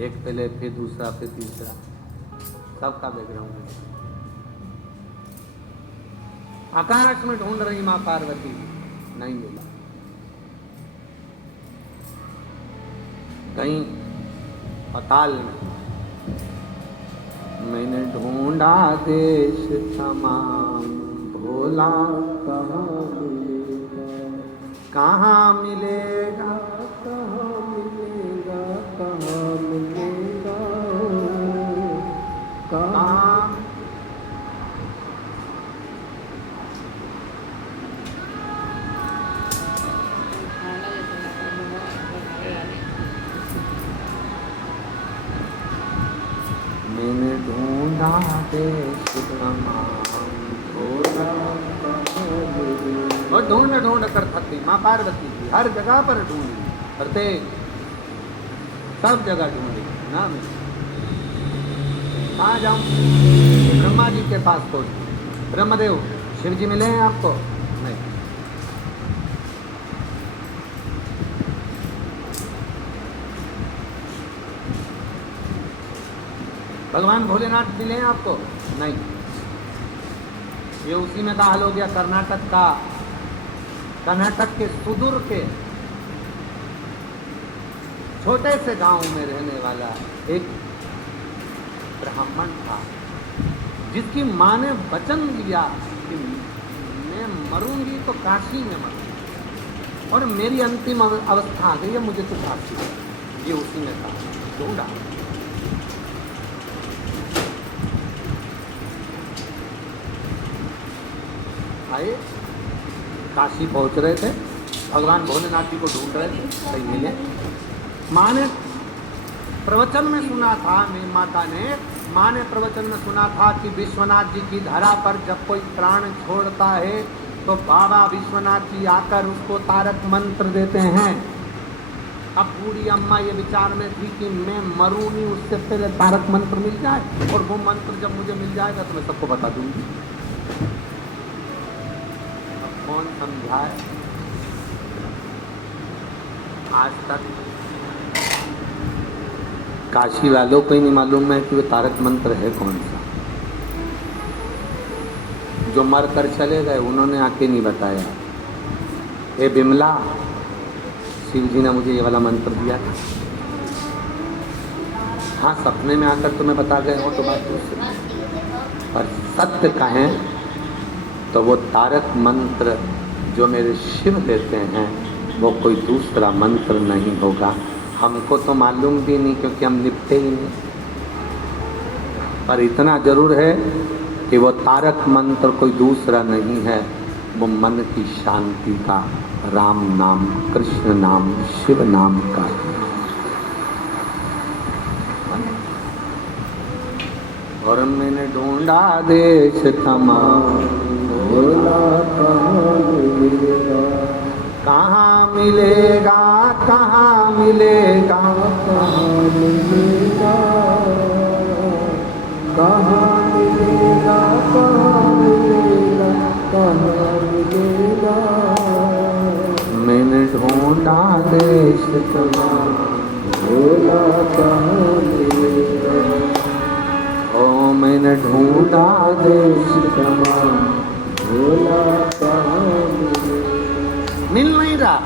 एक पहले, फिर दूसरा, फिर तीसरा, सबका बैकग्राउंड है। आकाश में ढूंढ रही माँ पार्वती, नहीं मिला। कहीं पाताल में, मैंने ढूंढा देश तमाम, भोला कहाँ मिलेगा, कहाँ मिलेगा, कहाँ मिलेगा, कहाँ खाना जैसे लगता है मैंने ढूंढा देश तमाम, भोला और ढूंढ ढूंढ कर थक गई माँ पार्वती की, हर जगह पर ढूंढी, करते सब जगह ढूंढी, ना मिली। कहाँ जाऊं? ब्रह्मा जी के पास पहुंची। ब्रह्मदेव, शिव जी मिले हैं आपको? नहीं। भगवान भोलेनाथ मिले हैं आपको? नहीं। ये उसी में का हाल हो गया कर्नाटक का, कर्नाटक के सुदूर के छोटे से गांव में रहने वाला एक ब्राह्मण था, जिसकी माँ ने वचन दिया कि मैं मरूंगी तो काशी में मरूंगी, और मेरी अंतिम अवस्था आ गई है, मुझे तो काशी है। ये उसी में था, ढूंढा। आए, काशी पहुंच रहे थे, भगवान भोलेनाथ जी को ढूंढ रहे थे, कहीं मिले। माँ ने प्रवचन में सुना था, मेरी माता ने, माँ ने प्रवचन में सुना था कि विश्वनाथ जी की धरा पर जब कोई प्राण छोड़ता है तो बाबा विश्वनाथ जी आकर उसको तारक मंत्र देते हैं। अब बूढ़ी अम्मा ये विचार में थी कि मैं मरूं नहीं, उससे पहले तारक मंत्र मिल जाए, और वो मंत्र जब मुझे मिल जाएगा तो मैं सबको बता दूंगी। अब कौन समझाए? आज तक काशी वालों को ही नहीं मालूम है कि वो तारक मंत्र है कौन सा। जो मर कर चले गए उन्होंने आके नहीं बताया। ए बिमला, शिव जी ने मुझे ये वाला मंत्र दिया था। हाँ, सपने में आकर तुम्हें बता गए हो तो बात दूसरी, पर सत्य कहें तो वो तारक मंत्र जो मेरे शिव देते हैं वो कोई दूसरा मंत्र नहीं होगा। हमको तो मालूम भी नहीं, क्योंकि हम लिपटे ही नहीं, पर इतना जरूर है कि वो तारक मंत्र कोई दूसरा नहीं है, वो मन की शांति का राम नाम, कृष्ण नाम, शिव नाम का। और मैंने ढूंढा देश तमाम, भोला कहाँ मिलेगा, कहाँ मिलेगा, कहाँ मिलेगा, कहाँ मिलेगा, कहाँ मिलेगा, कहाँ मिलेगा। मैंने ढूंढा देश तमाम, भोला कहाँ मिलेगा। ओ मैंने ढूंढा देश तमाम, भोला कहाँ मिलेगा। मिल नहीं रहा।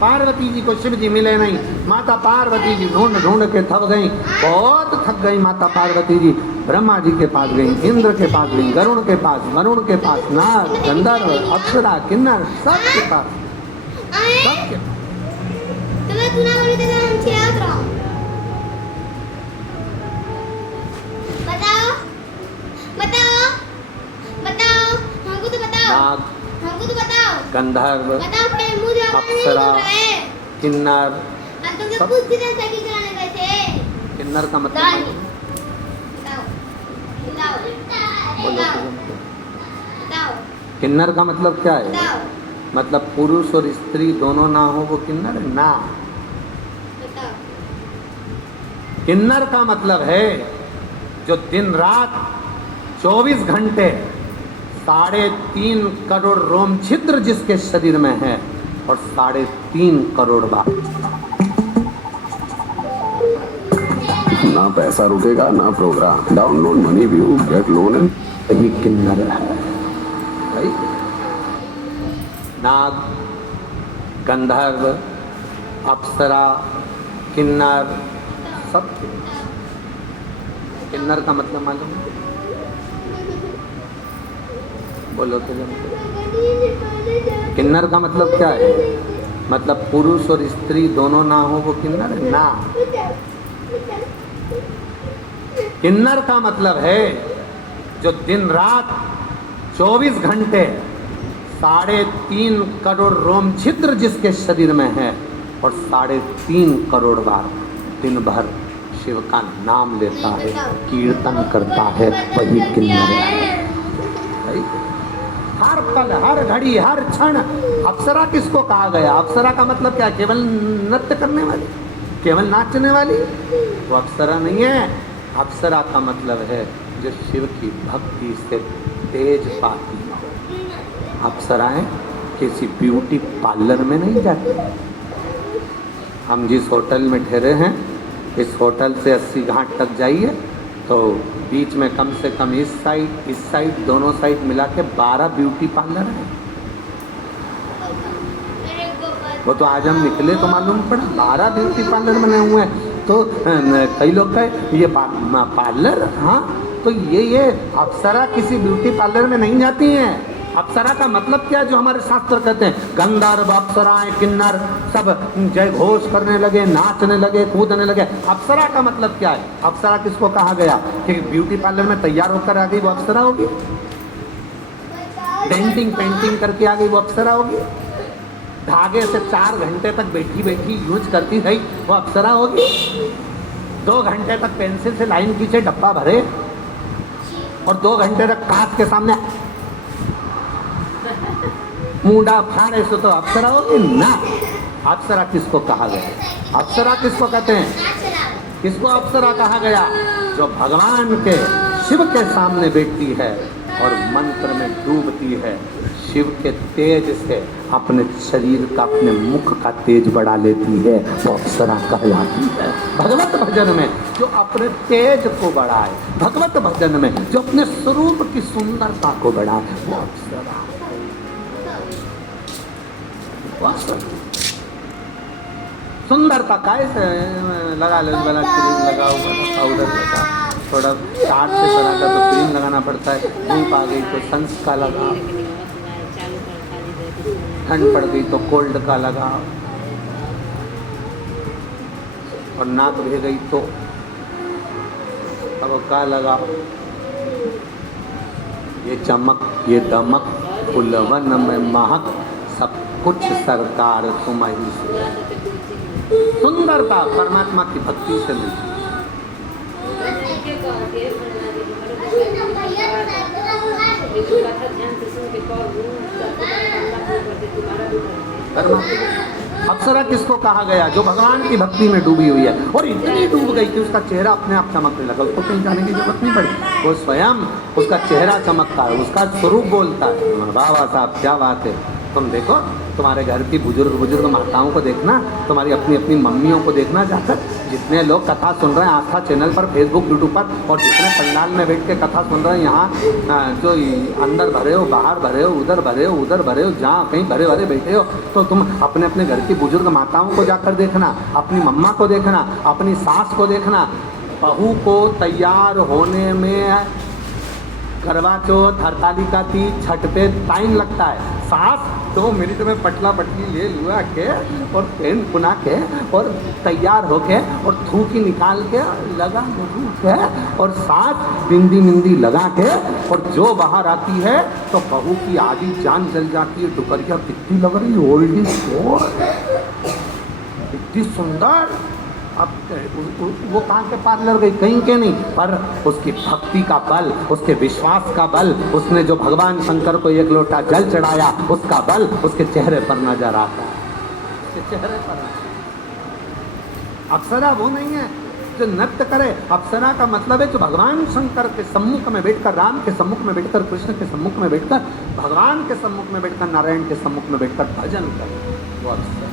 पार्वती जी को शिव जी मिले नहीं। माता पार्वती जी ढूंढ ढूंढ के थक गई, बहुत थक गई माता पार्वती जी। ब्रह्मा जी के पास गई, इंद्र के पास गई, गरुण के पास, वरुण के पास, नाग, गंधर्व, अप्सरा, किन्नर, सबके पास, सबके पास। बताओ बताओ बताओ, हमको तो बताओ, नाग, हमको तो बताओ, गंधर्व, बताओ पहले मुझे अप्सरा, किन्नर, हम तुमसे सब- पूछते थे साइकिल चलाने गए थे। किन्नर का मतलब बताओ नहीं। बताओ बोलो बताओ तुम। बताओ किन्नर का मतलब क्या है? बताओ मतलब पुरुष और स्त्री दोनों ना हो वो किन्नर है ना। बताओ। किन्नर का मतलब है जो दिन रात 24 घंटे 3.5 करोड़ रोम छिद्र जिसके शरीर में है, और 3.5 करोड़ बार ना पैसा रुकेगा ना programme. Download Money View get loan and वही किन्नर है भाई। नाग, गंधर्व, अप्सरा, किन्नर, सब किन्नर का मतलब मालूम है? बोलो तो किन्नर का मतलब क्या है? मतलब पुरुष और स्त्री दोनों ना हो वो किन्नर है ना। किन्नर का मतलब है जो दिन रात 24 घंटे 3.5 करोड़ रोम छिद्र जिसके शरीर में है और 3.5 करोड़ बार दिन भर शिव का नाम लेता है, कीर्तन करता है, वही किन्नर है भाई। हर पल, हर घड़ी, हर क्षण। अप्सरा किसको कहा गया? अप्सरा का मतलब क्या? केवल नृत्य करने वाली, केवल नाचने वाली वो अप्सरा नहीं है। अप्सरा का मतलब है जो शिव की भक्ति से तेज पाती हो। अप्सराएं किसी ब्यूटी पार्लर में नहीं जाती। हम जिस होटल में ठहरे हैं, इस होटल से 80 घाट तक जाइए तो बीच में कम से कम इस साइड दोनों साइड मिला के 12 ब्यूटी पार्लर है। वो तो आज हम निकले तो मालूम पड़ा 12 ब्यूटी पार्लर बने हुए हैं। तो कई लोग कहे ये पार्लर, हाँ तो ये अप्सरा किसी ब्यूटी पार्लर में नहीं जाती हैं। अप्सरा का मतलब क्या? जो हमारे शास्त्र कहते हैं, गंधर्व, अप्सराएं, किन्नर सब जय घोष करने लगे, नाचने लगे, कूदने लगे। अप्सरा का मतलब क्या है? अप्सरा किसको कहा गया? कि ब्यूटी पार्लर में तैयार होकर आ गई वो अप्सरा होगी? पेंटिंग करके आ गई वो अप्सरा होगी? धागे से 4 घंटे तक बैठी यूज करती रही वो अप्सरा होगी? 2 घंटे तक पेंसिल से लाइन खींचे, डब्बा भरे और 2 घंटे तक कांच के सामने मुंडा फाड़े से तो अप्सरा होगी ना। अप्सरा किसको कहा गया? अप्सरा किसको कहते हैं? किसको अप्सरा कहा गया? जो भगवान के शिव के सामने बैठती है और मंत्र में डूबती है, शिव के तेज से अपने शरीर का, अपने मुख का तेज बढ़ा लेती है, वो अप्सरा कहलाती है। भगवत भजन में जो अपने तेज को बढ़ाए, भगवत भजन में जो अपने स्वरूप की सुंदरता को बढ़ाए, वो अप्सरा। सुंदरता कैसे लगा लो, वाला क्रीम लगाओ, पाउडर लगा, थोड़ा चाट से बना का तो क्रीम लगाना पड़ता है। धूप आ गई तो सन्स का लगा, ठंड पड़ गई तो कोल्ड का लगा, और नाक बह गई तो अब का लगा। ये चमक, ये दमक, फुलवन में महक, सब कुछ सरकार तुम्हारी से। सुंदरता परमात्मा की भक्ति से मिलती। अप्सरा किसको कहा गया? जो भगवान की भक्ति में डूबी हुई है और इतनी डूब गई कि उसका चेहरा अपने आप चमकने लगा, उसको कहीं जाने की जरूरत नहीं पड़ी, वो स्वयं उसका चेहरा चमकता है, उसका स्वरूप बोलता है। वाह वाह साहब, क्या बात है। तुम देखो, तुम्हारे घर की बुजुर्ग माताओं को देखना, तुम्हारी अपनी मम्मियों को देखना जाकर, जितने लोग कथा सुन रहे हैं आस्था चैनल पर, फेसबुक, यूट्यूब पर, और जितने पंडाल में बैठ के कथा सुन रहे हैं, यहाँ जो अंदर भरे हो, बाहर भरे हो, उधर भरे हो, उधर भरे हो, जहाँ कहीं भरे भरे बैठे हो, तो तुम अपने घर की बुजुर्ग माताओं को जाकर देखना, अपनी मम्मा को देखना, अपनी सास को देखना। बहू को तैयार होने में करवा चौथ, हरतालिका तीज, छठ पे टाइम लगता है। सास 2 मिनट में पटला पटली ले लुआ के और पेन पुना के और तैयार होके और थूकी निकाल के लगा मुँह के और सास बिंदी लगा के और जो बाहर आती है तो बहू की आधी जान जल जाती है। दुपहरिया कितनी लग रही, ओल्ड इज गोल्ड, इतनी सुंदर। अब वो कहाँ के पार्लर गई? कहीं के नहीं, पर उसकी भक्ति का बल, उसके विश्वास का बल, उसने जो भगवान शंकर को 1 लोटा जल चढ़ाया, उसका बल उसके चेहरे पर नजर आता है, उसके चेहरे पर। अप्सरा वो नहीं है जो नृत्य करे। अप्सरा का मतलब है जो भगवान शंकर के सम्मुख में बैठकर, राम के सम्मुख में बैठकर, कृष्ण के सम्मुख में बैठकर, भगवान के सम्मुख में बैठकर, नारायण के सम्मुख में बैठकर भजन करे, वो अप्सरा।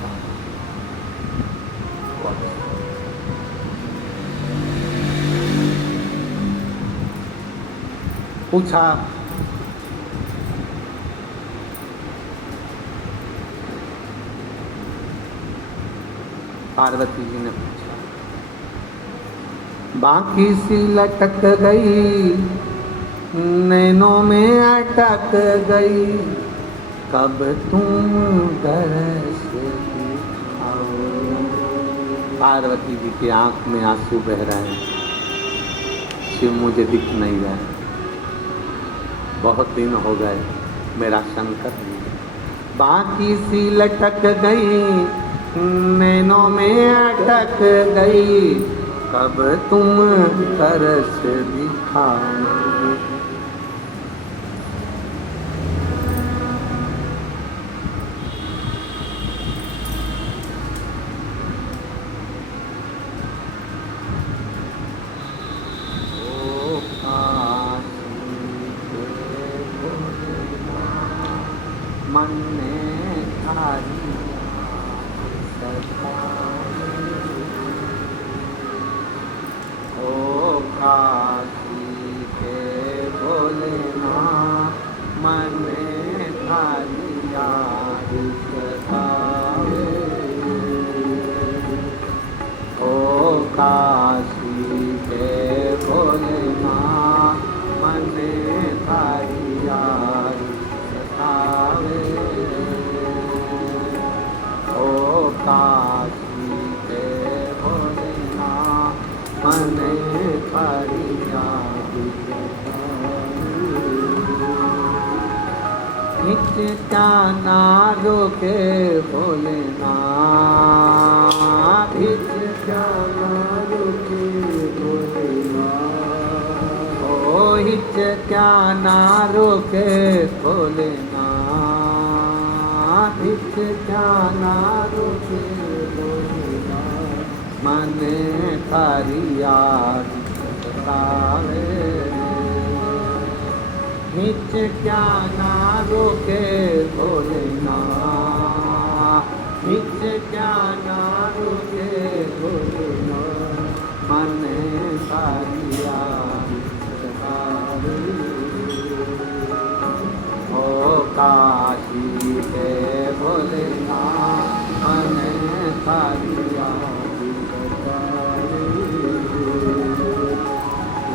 पूछा, पार्वती जी ने पूछा, बाकी सी लटक गई, नैनों में अटक गई, कब तुम दरस दिखाओ। पार्वती जी की आंख में आंसू बह रहे हैं, शिव मुझे दिख नहीं रहा, बहुत दिन हो गए मेरा शंकर नहीं। बाकी सी लटक गई, नैनों में अटक गई, कब तुम तरस दिखाओ। मन में थारी ओ काशी के भोलेनाथ, मन में थारी याद सतावे। ओ काशी के भोलेनाथ, मन में थारी याद सतावे। ओ काशी के भोलेनाथ, मन थारी याद सतावे। हिचका ना रोके भोलेनाथ, हिचका ना रोके भोलेनाथ, ओ हिचका ना रोके भोलेनाथ, हिचका ना रोके भोलेनाथ, मन थारी याद सतावे। हिचका ना रोके भोलेनाथ, हिचका ना रोके भोलेनाथ, मन थारी याद सतावे। ओ काशी के भोलेनाथ, मन थारी याद सतावे।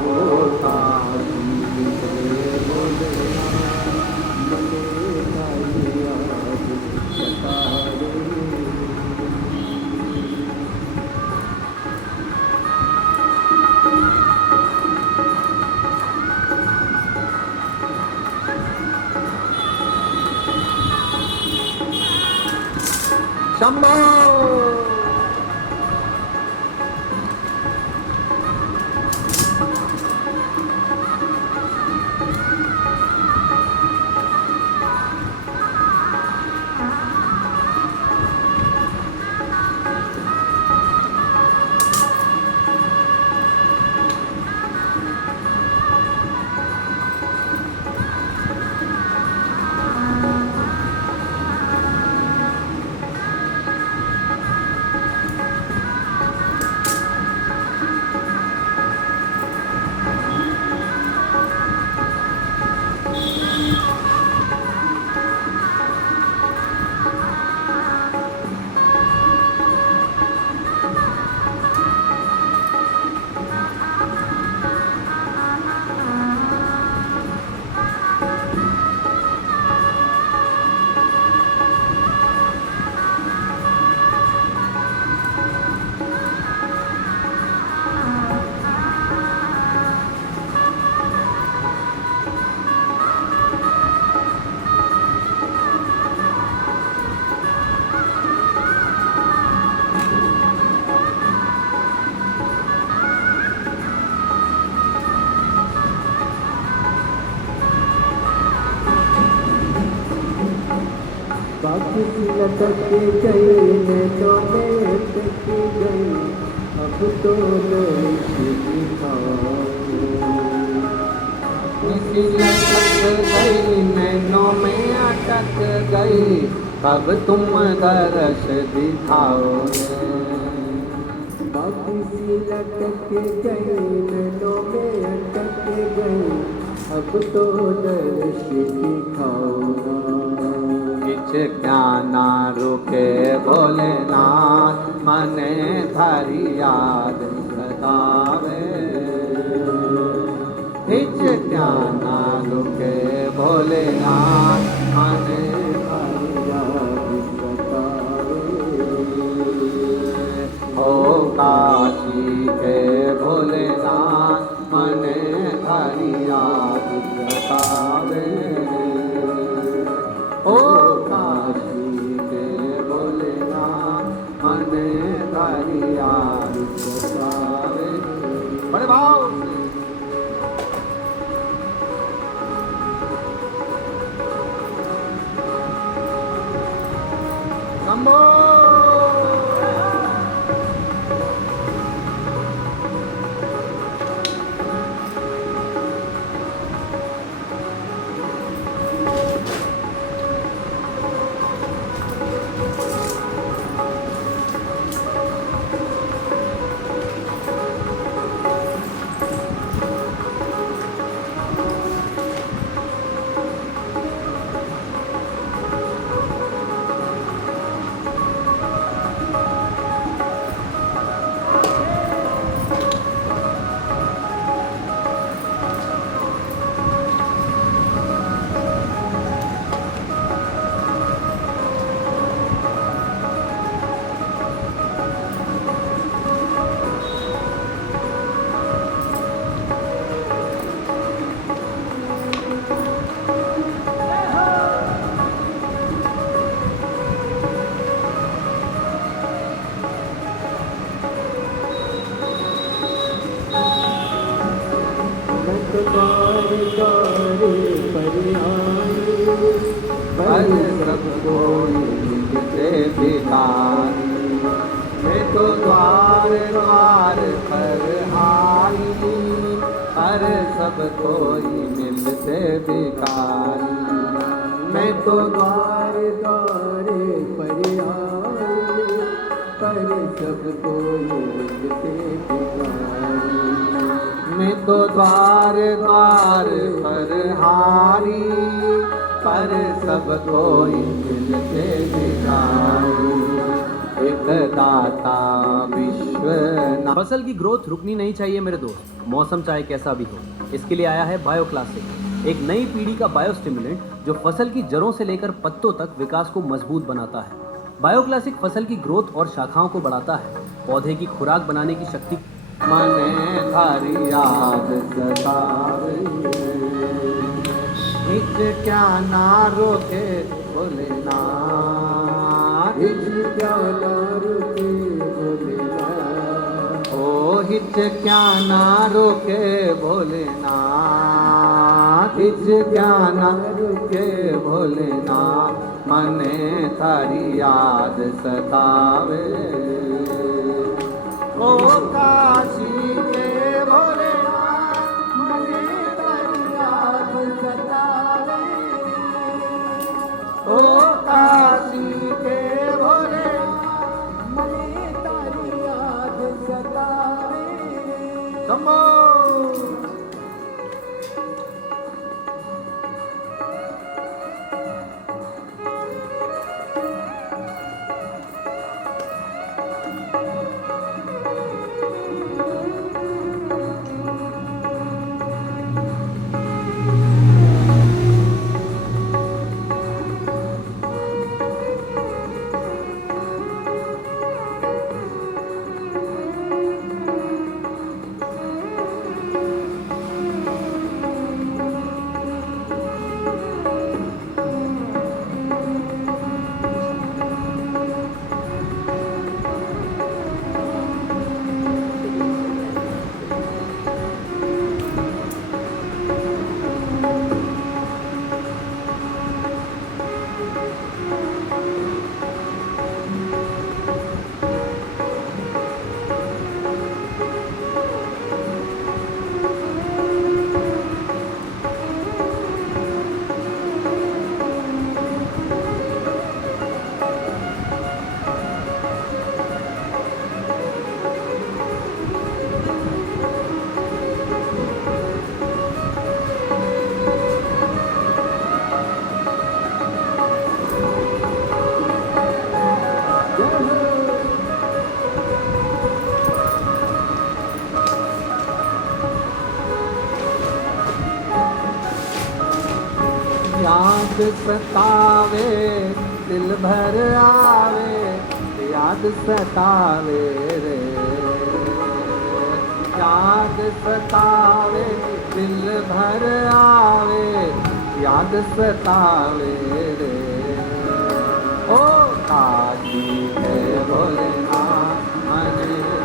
ओ काशी के भोलेनाथ, मन थारी याद सतावे। शंभो। बाकी सी लटक गई, नैनों में अटक गई, अब तो दर्श दिखाओ। बाकी सी लटक गई, नैनों में अटक गई, अब तुम दर्श दिखाओगे। बाकी सी लटक गई, नैनों में अटक गई, अब तो दर्श दिखाओ ना। किछ क्या ना रुके भोलेनाथ, मने थारी याद सतावे। किछ क्या ना रुके भोलेनाथ, मने थारी याद सतावे। ओ काशी के भोलेनाथ, मने थारी याद सतावे। ओ काशी के भोलेनाथ, मने थारी याद सतावे। बड़े भाव से शंभो। मैं तो द्वार द्वार पर हारी, पर सब कोई मिलते भिखारी। मैं तो द्वार द्वार पर हारी, पर सब कोई मिलते भिखारी। मैं तो द्वार द्वार पर हारी, पर सब कोई मिलते भिखारी। एक दाता विश्व। फसल की ग्रोथ रुकनी नहीं चाहिए मेरे दोस्त, मौसम चाहे कैसा भी हो। इसके लिए आया है बायो क्लासिक, एक नई पीढ़ी का बायो स्टिमुलेंट जो फसल की जड़ों से लेकर पत्तों तक विकास को मजबूत बनाता है। बायो क्लासिक फसल की ग्रोथ और शाखाओं को बढ़ाता है, पौधे की खुराक बनाने की शक्ति। मने थारी याद सतावे। हिच क्या ना रोके भोलेनाथ, हिच क्या ना रोके भोलेनाथ। ओ हिच क्या ना रोके भोलेनाथ, हिच क्या ना रोके भोलेनाथ, मने थारी याद सतावे। ओ काशी के भोलेनाथ, मने थारी याद सतावे। ओ काशी के भोलेनाथ, मने थारी याद सतावे। शंभो। याद सतावे दिल भर आवे, याद सतावे रे, याद सतावे दिल भर आवे, याद सतावे रे। ओ काशी है भोलेनाथ मन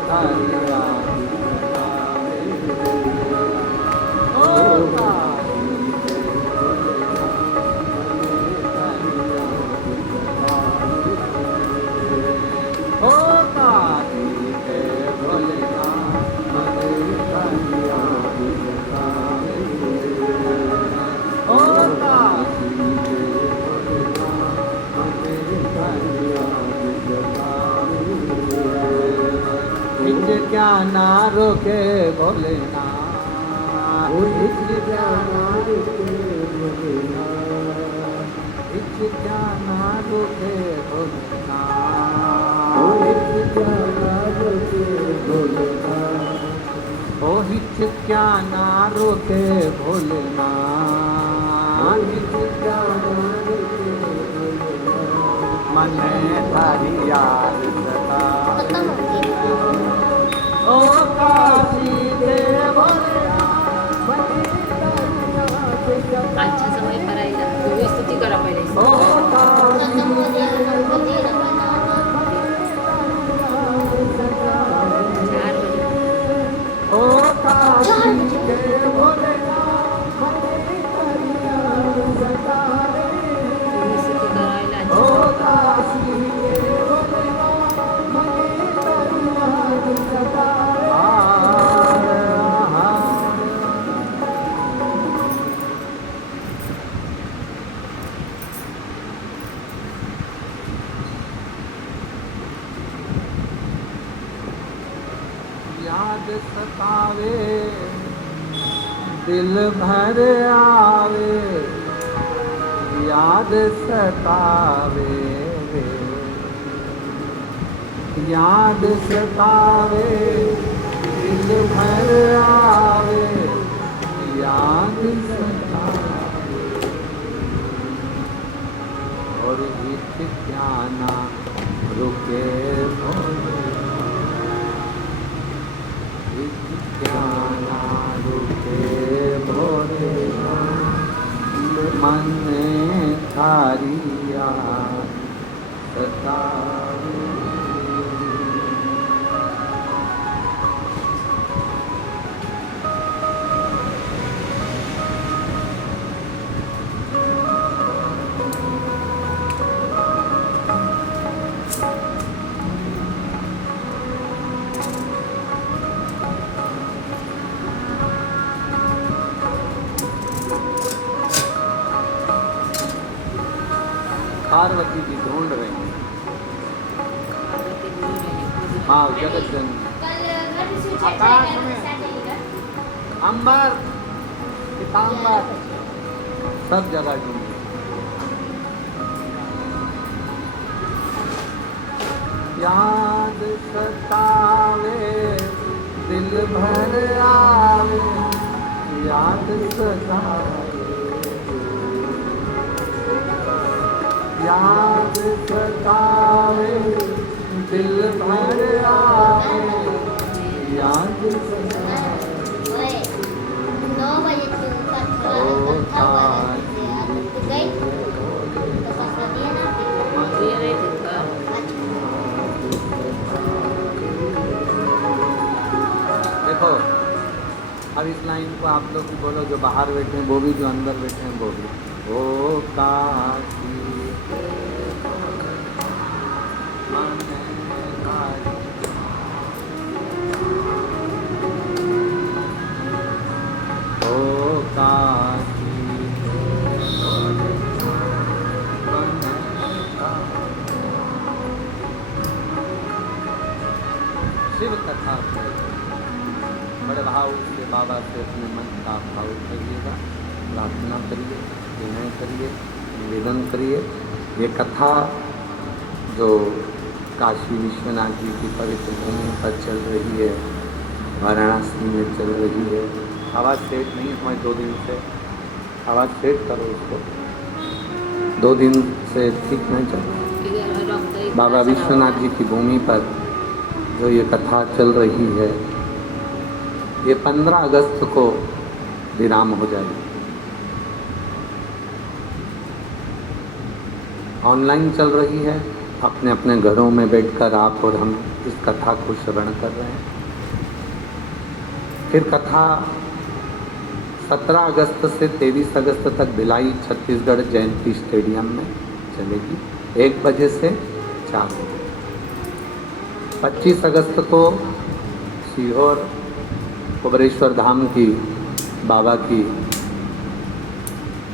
धर याद सतावे रे। ओ काशी है भोलेनाथ मन धर याद सतावे रे। ओ काशी है भोलेनाथ मन धर याद सतावे रे। ओ काशी है भोलेनाथ मन धर याद सतावे रे। हिच क्या ना रोके भोलेनाथ, हिच क्या ना रोके भोलेनाथ, हिच क्या ना रोके भोलेनाथ, हिच क्या ना रोके भोलेनाथ, ओ हिच क्या ना रोके भोलेनाथ, हिच क्या ना रोके भोलेनाथ, मन थारी याद खत्म हो सतावे। गया। ओ काशी दे भोलेनाथ मन थारी याद सतावे। आजच्या समय करायला तुम्ही स्तुती करा ओ पहिले काशी खत्म हो दे गया। भोलेनाथ चार बजे ओ काशी दे भोलेनाथ मन थारी याद सतावे। तुम्ही स्तुती करायला ओ आजच्या काशी दे भोलेनाथ मन थारी याद सतावे। याद सतावे दिल भर आवे, याद सतावे रे, याद सतावे दिल भर आवे, याद सतावे और हिच क्या ना रुके भोले, क्या ना रुके भोलेनाथ मन थारी याद सतावे। पार्वती जी ढूंढ रही हैं। पार्वती बोलून राहिली. हाँ जगत जननी कल घर से स्विच आकाश जाएगा में। तो जाएगा। अंबर पीताम्बर सब जगह ढूंढी। याद सतावे दिल भर आवे, याद सतावे, याद सतावे दिल भर आवे, याद सतावे। ओए, 9 बजे तू कथा हुआ तू गई तो पकड़ दिया ना फिर। ये नाही देत का? देखो अब इस लाइन को आप लोग भी बोलो, जो बाहर बैठे हैं वो भी, जो अंदर बैठे हैं वो भी। ओ काशी मन थारी, ओ काशी मन थारी। शिव कथा बड़े भाव से बाबा से अपने मन का भाव करिएगा, प्रार्थना करिए, विनय करिए, निवेदन करिए। ये कथा जो काशी विश्वनाथ जी की पवित्र भूमि पर चल रही है, वाराणसी में चल रही है। आवाज़ सेट नहीं है तुम्हारी 2 दिन से, आवाज़ सेट करो उसको। 2 दिन से ठीक नहीं चल रहा। बाबा विश्वनाथ जी की भूमि पर जो ये कथा चल रही है, ये 15 अगस्त को विराम हो जाएगी। ऑनलाइन चल रही है, अपने अपने घरों में बैठकर आप और हम इस कथा को श्रवण कर रहे हैं। फिर कथा 17 अगस्त से 23 अगस्त तक भिलाई छत्तीसगढ़ जयंती स्टेडियम में चलेगी 1 बजे से 4 बजे। 25 अगस्त को सीहोर कुबरेश्वर धाम की बाबा की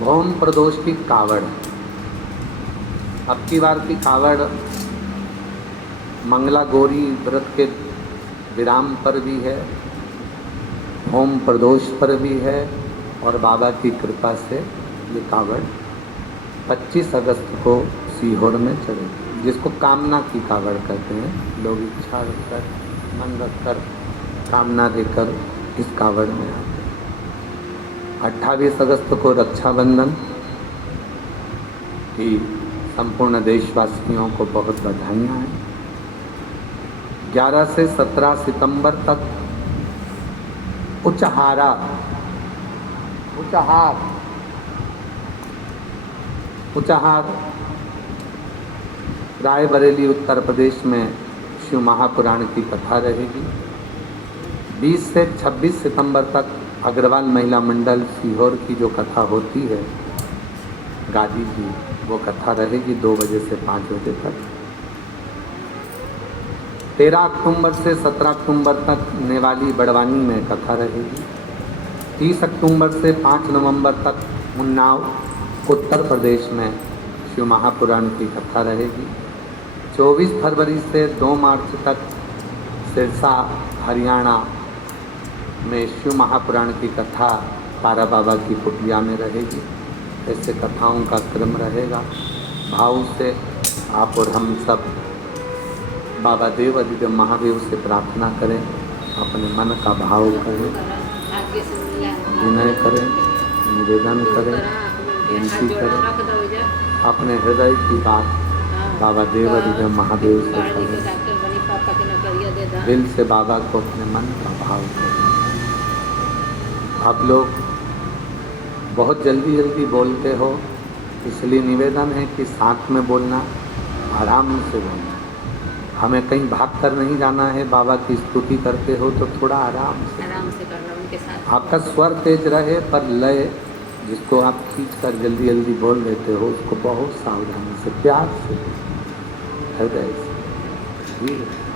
भौम प्रदोष की कावड़, अब की बार की कावड़ मंगला गौरी व्रत के विराम पर भी है, होम प्रदोष पर भी है और बाबा की कृपा से ये कावड़ 25 अगस्त को सीहोर में चढ़ेगी, जिसको कामना की कावड़ कहते हैं। लोग इच्छा रखकर, मन रखकर, कामना देकर इस कावड़ में आते हैं। 28 अगस्त को रक्षाबंधन की संपूर्ण देशवासियों को बहुत बधाइयाँ हैं। 11 से 17 सितंबर तक उचहार रायबरेली उत्तर प्रदेश में शिव महापुराण की कथा रहेगी। 20 से 26 सितंबर तक अग्रवाल महिला मंडल सीहोर की जो कथा होती है गादी की, वो कथा रहेगी 2 बजे से 5 बजे तक। 13 अक्टूबर से 17 अक्टूबर तक नेवाली बड़वानी में कथा रहेगी। 30 अक्टूबर से 5 नवंबर तक उन्नाव उत्तर प्रदेश में शिव महापुराण की कथा रहेगी। 24 फरवरी से 2 मार्च तक सिरसा हरियाणा में शिव महापुराण की कथा पारा बाबा की कुटिया में रहेगी। ऐसे कथाओं का क्रम रहेगा। भाव से आप और हम सब बाबा देव अधिदेव महादेव से प्रार्थना करें, अपने मन का भाव करें, विनय करें, निवेदन करें, विनती करें, अपने हृदय की बात बाबा देव अधिदेव महादेव से करें, दिल से बाबा को अपने मन का भाव करें। आप लोग बहुत जल्दी जल्दी बोलते हो, इसलिए निवेदन है कि साथ में बोलना, आराम से बोलना। हमें कहीं भाग कर नहीं जाना है। बाबा की स्तुति करते हो तो थोड़ा आराम से करना उनके साथ। आपका स्वर तेज रहे, पर लय जिसको आप खींच कर जल्दी जल्दी बोल देते हो उसको बहुत सावधानी से, प्यार से, हृदय से, धीरे से।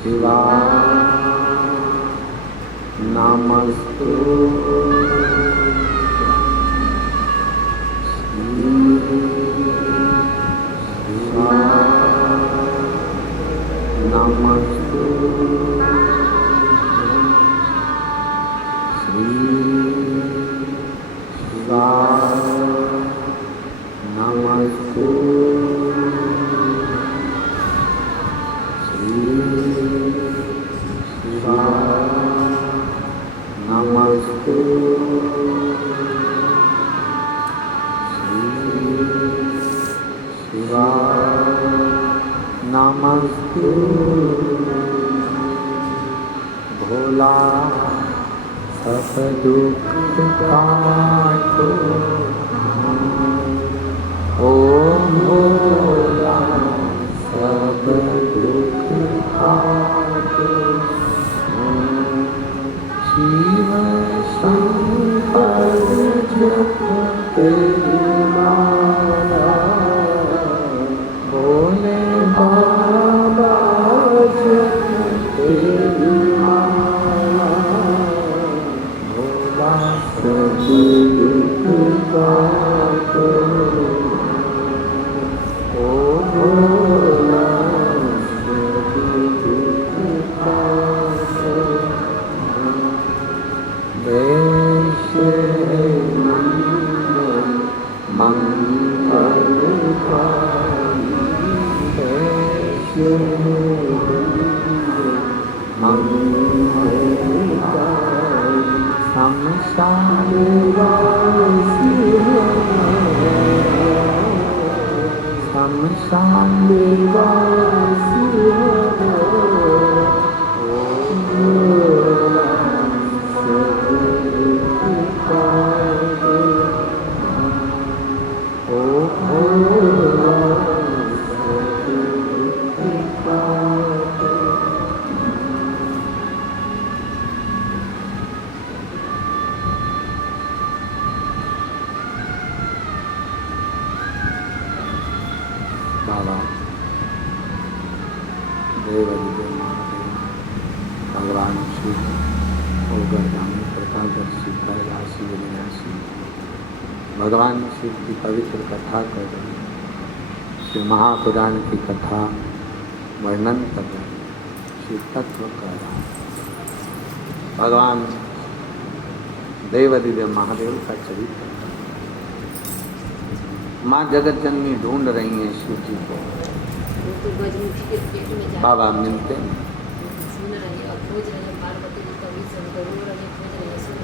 शिवा नमस्तु शिवा नमस्तु शिवा नमस्तु नमस्ते शिवा नमस्ते भोला सब दुख काटो ओम भोला सब शिव शंकर जपते माला, भोले बाबा जपते माला, भोला सभी कृपा करो, ओ भोला सभी कृपा करो। देश है मंगलकारी, देश है मंगलकारी, शमशान वासी शमशान वासी बाबा देव अधिदेव महादेव भगवान शिव ओगरदानी प्रतापदर्शी कैलाशी विनाशी भगवान शिव की पवित्र कथा कर रहे हैं, शिव महापुराण की कथा वर्णन कर रहे हैं, शिव तत्व कर रहा है। भगवान देव अधिदेव महादेव का चरित्र, माँ जगत जननी ढूंढ रही हैं शिव जी को, वो तो गजमुखी के पेट में जा बाबा मिलते हैं। सुन रही है और खोज रही है पार्वती जी कभी सब जरूर रही खोज रही है सुन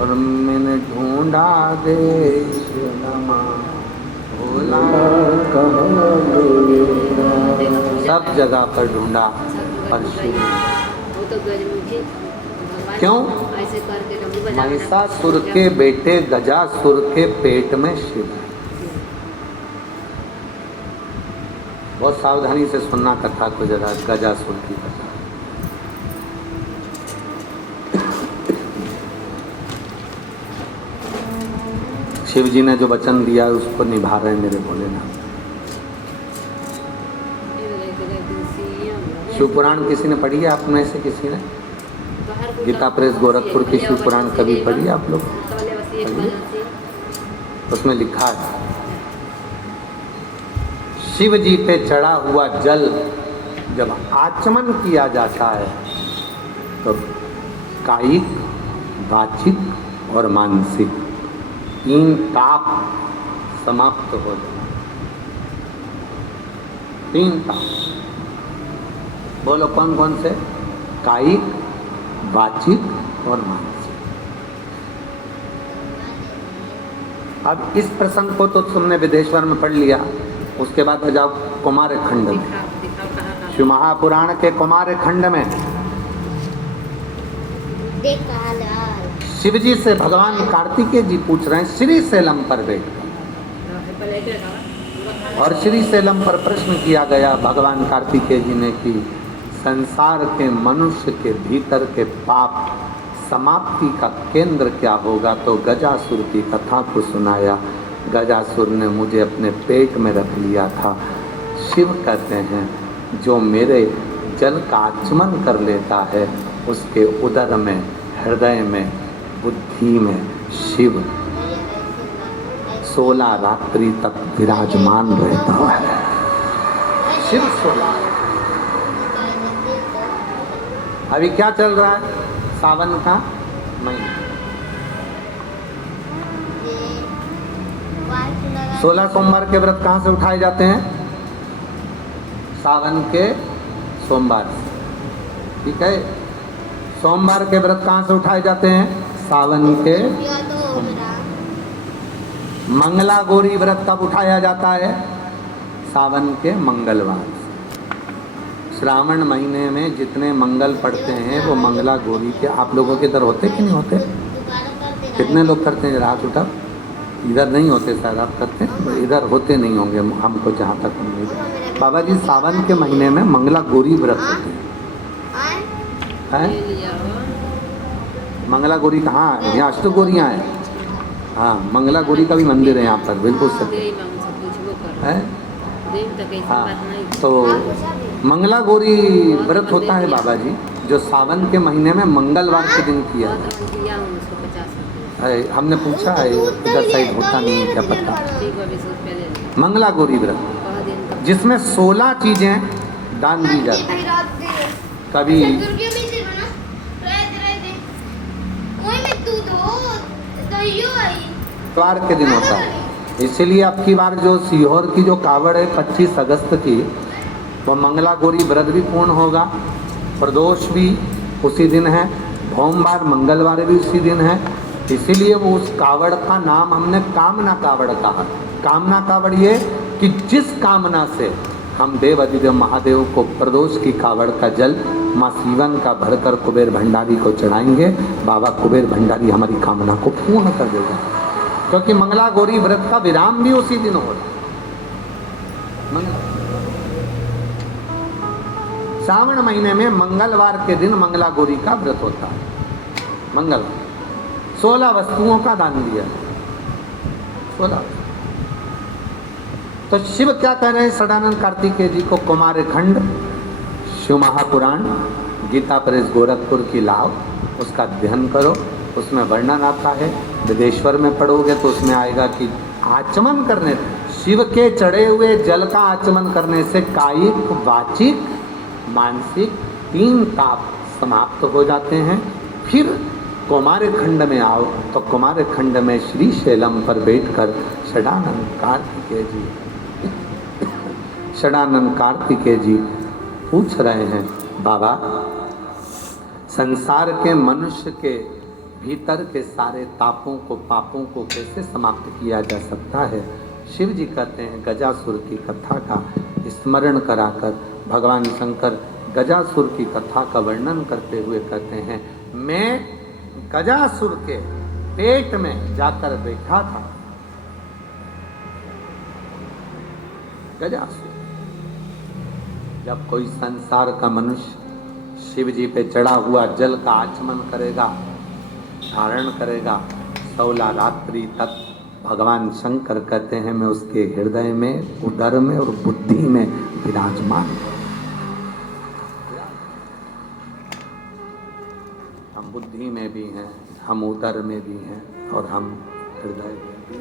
और मैंने ढूंढा देश नमा भोला कहाँ मेरा, सब जगह पर ढूंढा पर शिव वो तो गजमुखी भगवान क्यों? ऐसे करके डमरू बजा महिषासुर के बेटे गजासुर के पेट में शिव है। बहुत सावधानी से सुनना कथा को जरा, गजासुर की कथा। शिव जी ने जो वचन दिया उसको निभा रहे हैं मेरे भोलेनाथ। शिव पुराण किसी ने पढ़ी है आप में से किसी ने? गीता प्रेस गोरखपुर की शिव पुराण कभी पढ़ी है आप लोग? उसमें लिखा है शिव जी पे चढ़ा हुआ जल जब आचमन किया जाता है तो कायिक, वाचिक और मानसिक 3 ताप समाप्त हो जाए। 3 ताप बोलो कौन कौन से? कायिक, वाचिक और मानसिक। अब इस प्रसंग को तो तुमने विदेश्वर में पढ़ लिया, उसके बाद आ जाओ कुमार खंड में। शिव महापुराण के कुमार खंड में शिव जी से भगवान कार्तिकेय जी पूछ रहे हैं श्री शैलम पर बैठ, और श्री शैलम पर प्रश्न किया गया भगवान कार्तिकेय जी ने कि संसार के मनुष्य के भीतर के पाप समाप्ति का केंद्र क्या होगा, तो गजासुर की कथा को सुनाया। गजासुर ने मुझे अपने पेट में रख लिया था। शिव कहते हैं जो मेरे जल का आचमन कर लेता है उसके उदर में, हृदय में, बुद्धि में शिव 16 रात्रि तक विराजमान रहता है। शिव 16। अभी क्या चल रहा है? सावन का महीना, 16 सोमवार के व्रत कहाँ से उठाए जाते हैं? सावन के सोमवार से। ठीक है, सोमवार के व्रत कहाँ से उठाए जाते हैं? सावन के। मंगला गौरी व्रत कब उठाया जाता है? सावन के मंगलवार। श्रावण महीने में जितने मंगल पड़ते हैं वो मंगला गौरी के। आप लोगों के इधर होते कि नहीं होते? कितने लोग करते हैं? हाथ उठा। इधर नहीं होते शायद, आप करते हैं? इधर होते नहीं होंगे हमको जहाँ तक उम्मीद है। बाबा जी सावन के महीने में मंगला गौरी व्रत होते हैं। मंगला गौरी कहाँ है? यहाँ अष्टगौरियाँ हैं। हाँ, मंगला गौरी का भी मंदिर है यहाँ पर, बिल्कुल सत्य देवी मांग सब कुछ वो कर है। देवी तक ऐसी हाँ, बात नहीं। तो मंगला गौरी व्रत होता है बाबा जी, जो सावन के महीने में मंगलवार के दिन किया बहुत जाता दिया हूँ उसको 50 रुपये। है। हमने पूछा है, इधर साइड होता नहीं है, क्या पता। ठीक है 20 रुपये ले लो। मंगला गौरी व्रत कह दिन तक जिसमें 16 चीजें दान दी जाती हैं। कभी इतवार के दिन होता है, इसीलिए अब की बार जो सीहोर की जो कावड़ है 25 अगस्त की, वो मंगला गौरी व्रत भी पूर्ण होगा, प्रदोष भी उसी दिन है, भोमवार मंगलवार भी उसी दिन है। इसीलिए वो उस कावड़ का नाम हमने कामना कावड़ कहा। कामना कावड़ ये कि जिस कामना से हम देव अधिदेव महादेव को प्रदोष की कावड़ का जल माँ सीवन का भरकर कुबेर भंडारी को चढ़ाएंगे, बाबा कुबेर भंडारी हमारी कामना को पूर्ण कर देगा। क्योंकि मंगला गौरी व्रत का विराम भी उसी दिन हो रहा है। श्रावण महीने में मंगलवार के दिन मंगला गौरी का व्रत होता है। मंगलवार 16 वस्तुओं का दान दिया, 16। तो शिव क्या कह रहे हैं सदानंद कार्तिकेय जी को? कुमार खंड, शिव महापुराण, गीता प्रेस गोरखपुर की लाभ, उसका अध्ययन करो। उसमें वर्णन आता है, विदेश्वर में पढ़ोगे तो उसमें आएगा कि आचमन करने, शिव के चढ़े हुए जल का आचमन करने से कायिक, वाचिक, मानसिक 3 ताप समाप्त हो जाते हैं। फिर कुमार खंड में आओ तो कुमार खंड में श्री शैलम पर बैठकर सदानंद कार्तिकेय जी पूछ रहे हैं, बाबा संसार के मनुष्य के भीतर के सारे तापों को, पापों को कैसे समाप्त किया जा सकता है? शिव जी कहते हैं, गजासुर की कथा का स्मरण कराकर भगवान शंकर गजासुर की कथा का वर्णन करते हुए कहते हैं, मैं गजासुर के पेट में जाकर बैठा था। गजासुर, जब कोई संसार का मनुष्य शिव जी पे चढ़ा हुआ जल का आचमन करेगा, धारण करेगा, 16 रात्रि तक भगवान शंकर कहते हैं मैं उसके हृदय में, उदर में और बुद्धि में विराजमान हूं। हम बुद्धि में भी हैं, हम उदर में भी हैं और हम हृदय में भी।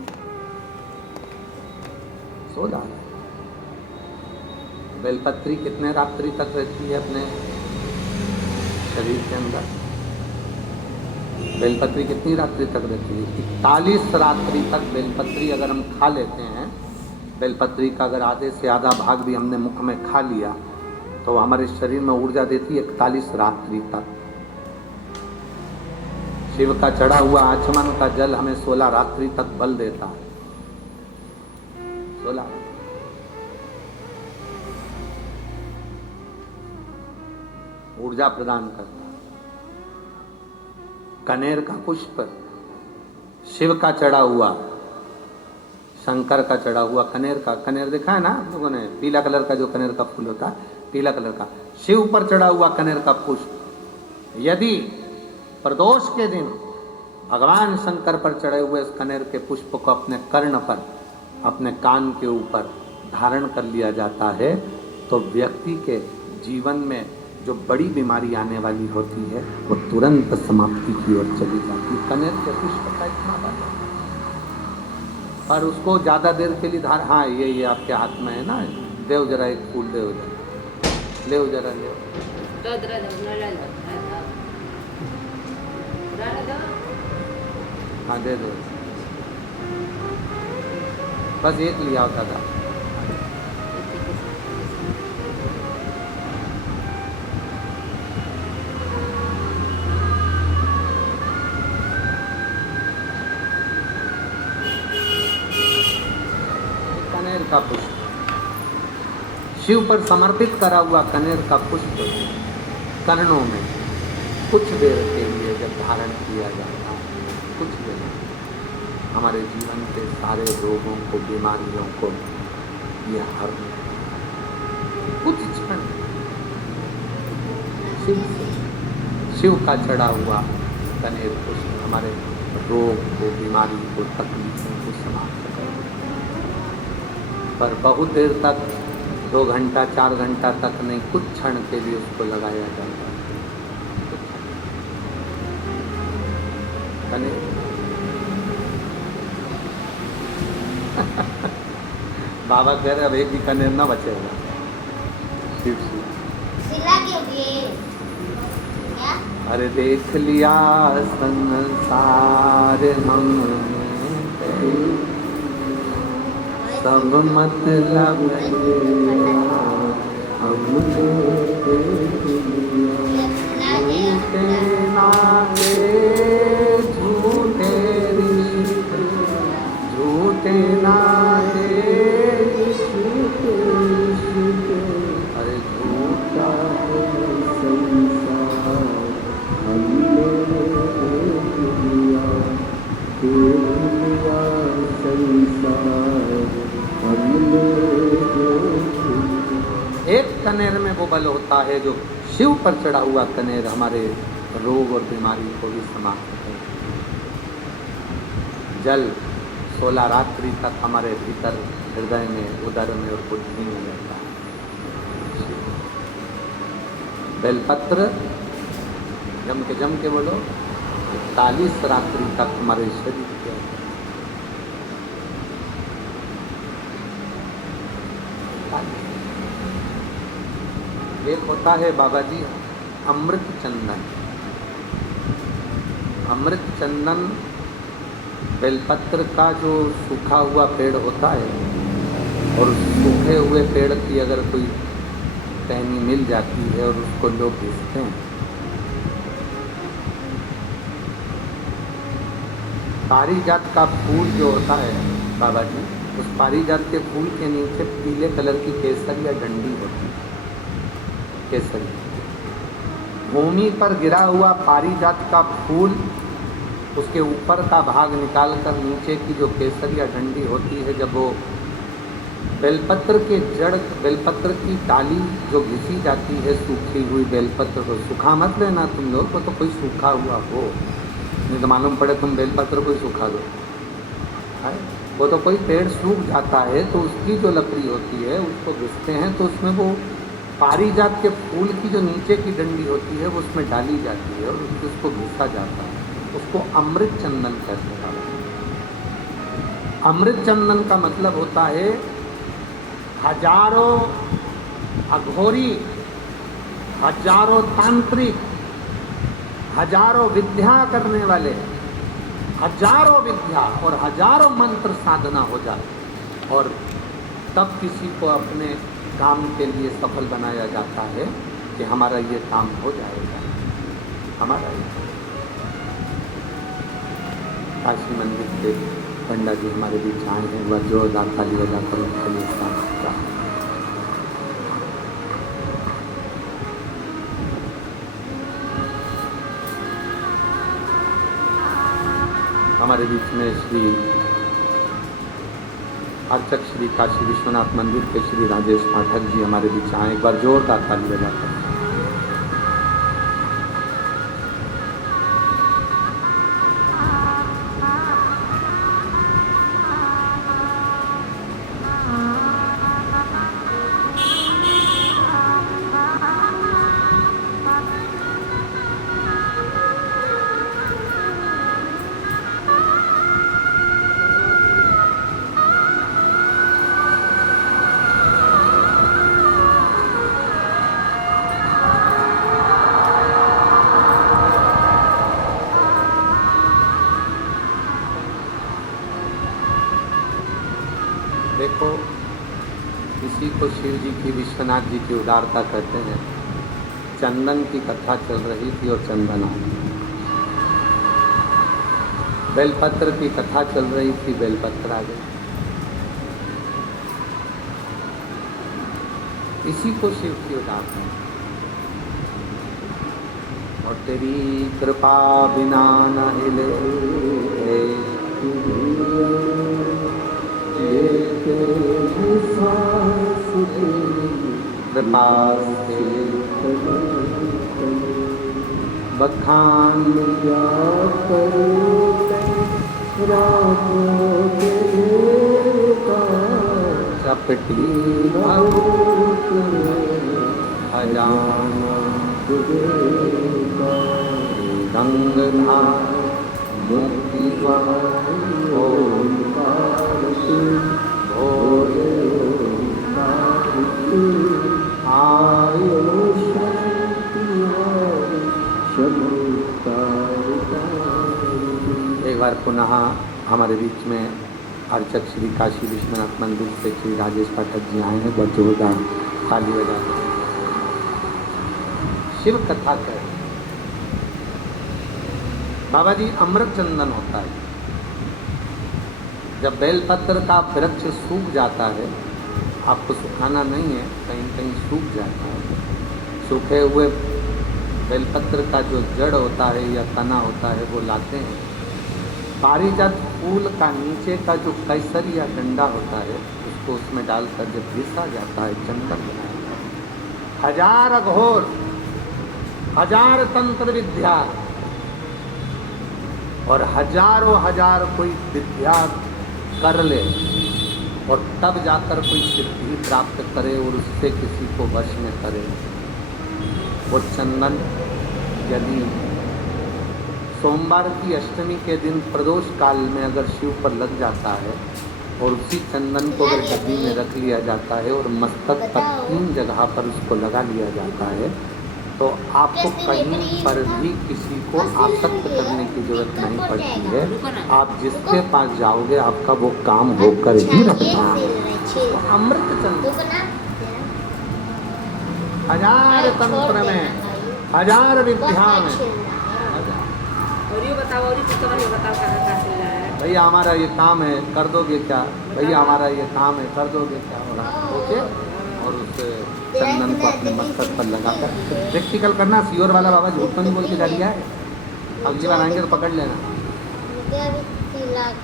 16 बेलपत्री कितने रात्रि तक रहती है अपने शरीर के अंदर? बेलपत्री कितनी रात्रि तक रहती है? 41 रात्रि तक बेलपत्री अगर हम खा लेते हैं, बेलपत्री का अगर आधे से आधा भाग भी हमने मुख में खा लिया तो हमारे शरीर में ऊर्जा देती है 41 रात्रि तक। शिव का चढ़ा हुआ आचमन का जल हमें 16 रात्रि तक बल देता है। 16 ऊर्जा प्रदान करता है। कनेर का पुष्प, शिव का चढ़ा हुआ, शंकर का चढ़ा हुआ कनेर का, कनेर देखा है ना लोगों ने, पीला कलर का जो कनेर का फूल होता है, पीला कलर का, शिव पर चढ़ा हुआ कनेर का पुष्प, यदि प्रदोष के दिन भगवान शंकर पर चढ़े हुए इस कनेर के पुष्प को अपने कर्ण पर, अपने कान के ऊपर धारण कर लिया जाता है तो व्यक्ति के जीवन में जो बड़ी बीमारी आने वाली होती है वो तुरंत समाप्ति की ओर चली जाती है। कनेर के पुष्प का इतना बल है, पर उसको ज़्यादा देर के लिए हाँ ये आपके हाथ में है ना, देव जरा एक फूल देव जरा, ले जरा ले, हाँ दे दो, बस एक लिया होता था। कनेर का पुष्प, शिव पर समर्पित करा हुआ कनेर का पुष्प कर्णों में कुछ देर के लिए जब धारण किया जाता है, कुछ देर हमारे जीवन के सारे रोगों को, बीमारियों को यह हर कुछ क्षण शिव का चढ़ा हुआ कनेर को, हमारे रोग को, बीमारी को, तकलीफों को समाप्त कर देता है। पर बहुत देर तक, 2 घंटा 4 घंटा तक नहीं, कुछ क्षण के लिए उसको लगाया जाता है। कनेर बाबा कह रहे अब एक भी कनेर ना बचेगा। शिव शिव। सिला के दिए क्या? अरे देख लिया संसार हम सब मतलब झूठे नाते, झूठे रिश्ते, झूठे नाते, अरे झूठा है संसार, हमने दिया संसार, हमने। एक कनेर में वो बल होता है जो शिव पर चढ़ा हुआ कनेर हमारे रोग और बीमारी को भी समाप्त करे। जल 16 रात्रि तक हमारे भीतर, हृदय में, उदर में और बुद्धि में रहता है। बेलपत्र जम के बोलो, 41 रात्रि तक हमारे शरीर के एक होता है बाबा जी अमृत चंदन। अमृत चंदन बेलपत्र का जो सूखा हुआ पेड़ होता है, और सूखे हुए पेड़ की अगर कोई टहनी मिल जाती है और उसको लोग घिसते हैं, पारिजात का फूल जो होता है बाबा जी, उस पारिजात के फूल के नीचे पीले कलर की केसर या डंडी होती है। केसरी भूमि पर गिरा हुआ पारिजात का फूल, उसके ऊपर का भाग निकालकर नीचे की जो केसर या डंडी होती है, जब वो बेलपत्र के जड़, बेलपत्र की डाली जो घिसी जाती है, सूखी हुई बेलपत्र को, सूखा मत लेना तुम लोग, वो तो कोई सूखा हुआ हो, नहीं तो मालूम पड़े तुम बेलपत्र को ही सूखा दो। वो तो कोई पेड़ सूख जाता है तो उसकी जो लकड़ी होती है उसको घिसते हैं, तो उसमें वो पारिजात के फूल की जो नीचे की डंडी होती है वो उसमें डाली जाती है और उसको घिसा जाता है, उसको अमृत चंदन कहते हैं। अमृत चंदन का मतलब होता है हजारों अघोरी, हजारों तांत्रिक, हजारों विद्या करने वाले, हजारों विद्या और हजारों मंत्र साधना हो जाए, और तब किसी को अपने काम के लिए सफल बनाया जाता है कि हमारा ये काम हो जाएगा, हमारा ये। काशी मंदिर के पंडा जी हमारे बीच आए हैं, वह जोरदार ताली बजाकर उनके लिए साथ हमारे बीच में श्री अर्चक श्री काशी विश्वनाथ मंदिर के श्री राजेश पाठक जी हमारे बीच आए, एक बार जोरदार ताली बजाकर। देखो, इसी को शिव जी की, विश्वनाथ जी की उदारता कहते हैं। चंदन की कथा चल रही थी और चंदन आ गया, बेलपत्र की कथा चल रही थी, बेलपत्र आ गई। इसी को शिव की उदारता है। और तेरी कृपा बिना न हिले, बखान क्या करूं राहों के देवता, चपटी भभूत अजाना गंगधार मुक्तिवान ओंकार भोले आयो एक बार पुनः हमारे बीच में अर्चक श्री काशी विश्वनाथ मंदिर से श्री राजेश पाठक जी आए हैं। बहुत जोरदार ताली बजाते हैं। शिव कथा कह बाबा जी, अमृत चंदन होता है। जब बेलपत्र का वृक्ष सूख जाता है, आपको सुखाना नहीं है, कहीं कहीं सूख जाता है, सूखे हुए बेलपत्र का जो जड़ होता है या तना होता है वो लाते हैं। पारिजात फूल का नीचे का जो कैसर या डंडा होता है उसको उसमें डालकर जब घिसा जाता है, चंदन बनाया जाता है। हजार अघोर, हजार तंत्र विद्या और हजारों हजार कोई विद्या कर ले और तब जाकर कोई सिद्धि प्राप्त करे और उससे किसी को वश में करे। वो चंदन यदि सोमवार की अष्टमी के दिन प्रदोष काल में अगर शिव पर लग जाता है और उसी चंदन को अगर डब्बी में रख लिया जाता है और मस्तक पर 3 जगह पर उसको लगा लिया जाता है, तो आपको कहीं पर भी किसी को आसक्त करने की जरूरत नहीं पड़ती है। आप जिसके पास जाओगे आपका वो काम होकर ही रहता है। अमृत चंदन हजार तंत्र में, हजार विद्या में। और ये बताओ, और ये बताओ कहाँ से लाया है? भैया हमारा ये काम है, कर दोगे क्या? भैया हमारा ये काम है, कर दोगे क्या? ओके, और उस चंदन को अपने मस्तक पर लगाकर प्रैक्टिकल करना। सियोर वाला बाबा झूठ तो नहीं बोल के जा दिया है। अगली बार आएंगे तो पकड़ लेना।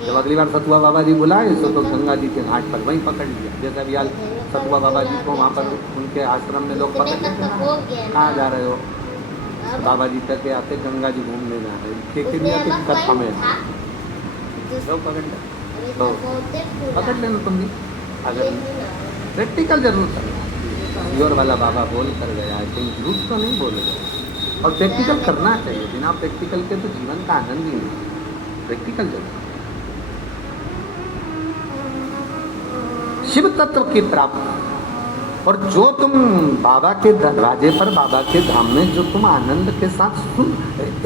जब अगली बार सतुआ बाबा जी बुलाए तो गंगा जी के घाट पर वहीं पकड़ लिया। जैसे अभी आज सतुआ बाबा जी को वहाँ पर उनके आश्रम में लोग पकड़ लेते हैं। कहाँ जा रहे हो? बाबा जी तक आते गंगा जी घूमने जा रहे हैं, कथा में लोग पकड़ ले तो पकड़ लेना तुम भी। अगर प्रैक्टिकल जरूर करना। योर वाला बाबा बोल कर गया है, कहीं झूठ तो नहीं बोलेगा। और प्रैक्टिकल करना चाहिए, बिना प्रैक्टिकल के तो जीवन का आनंद ही नहीं। प्रैक्टिकल जरूर। शिव तत्व की प्राप्ति और जो तुम बाबा के दरवाजे पर, बाबा के धाम में जो तुम आनंद के साथ सुन।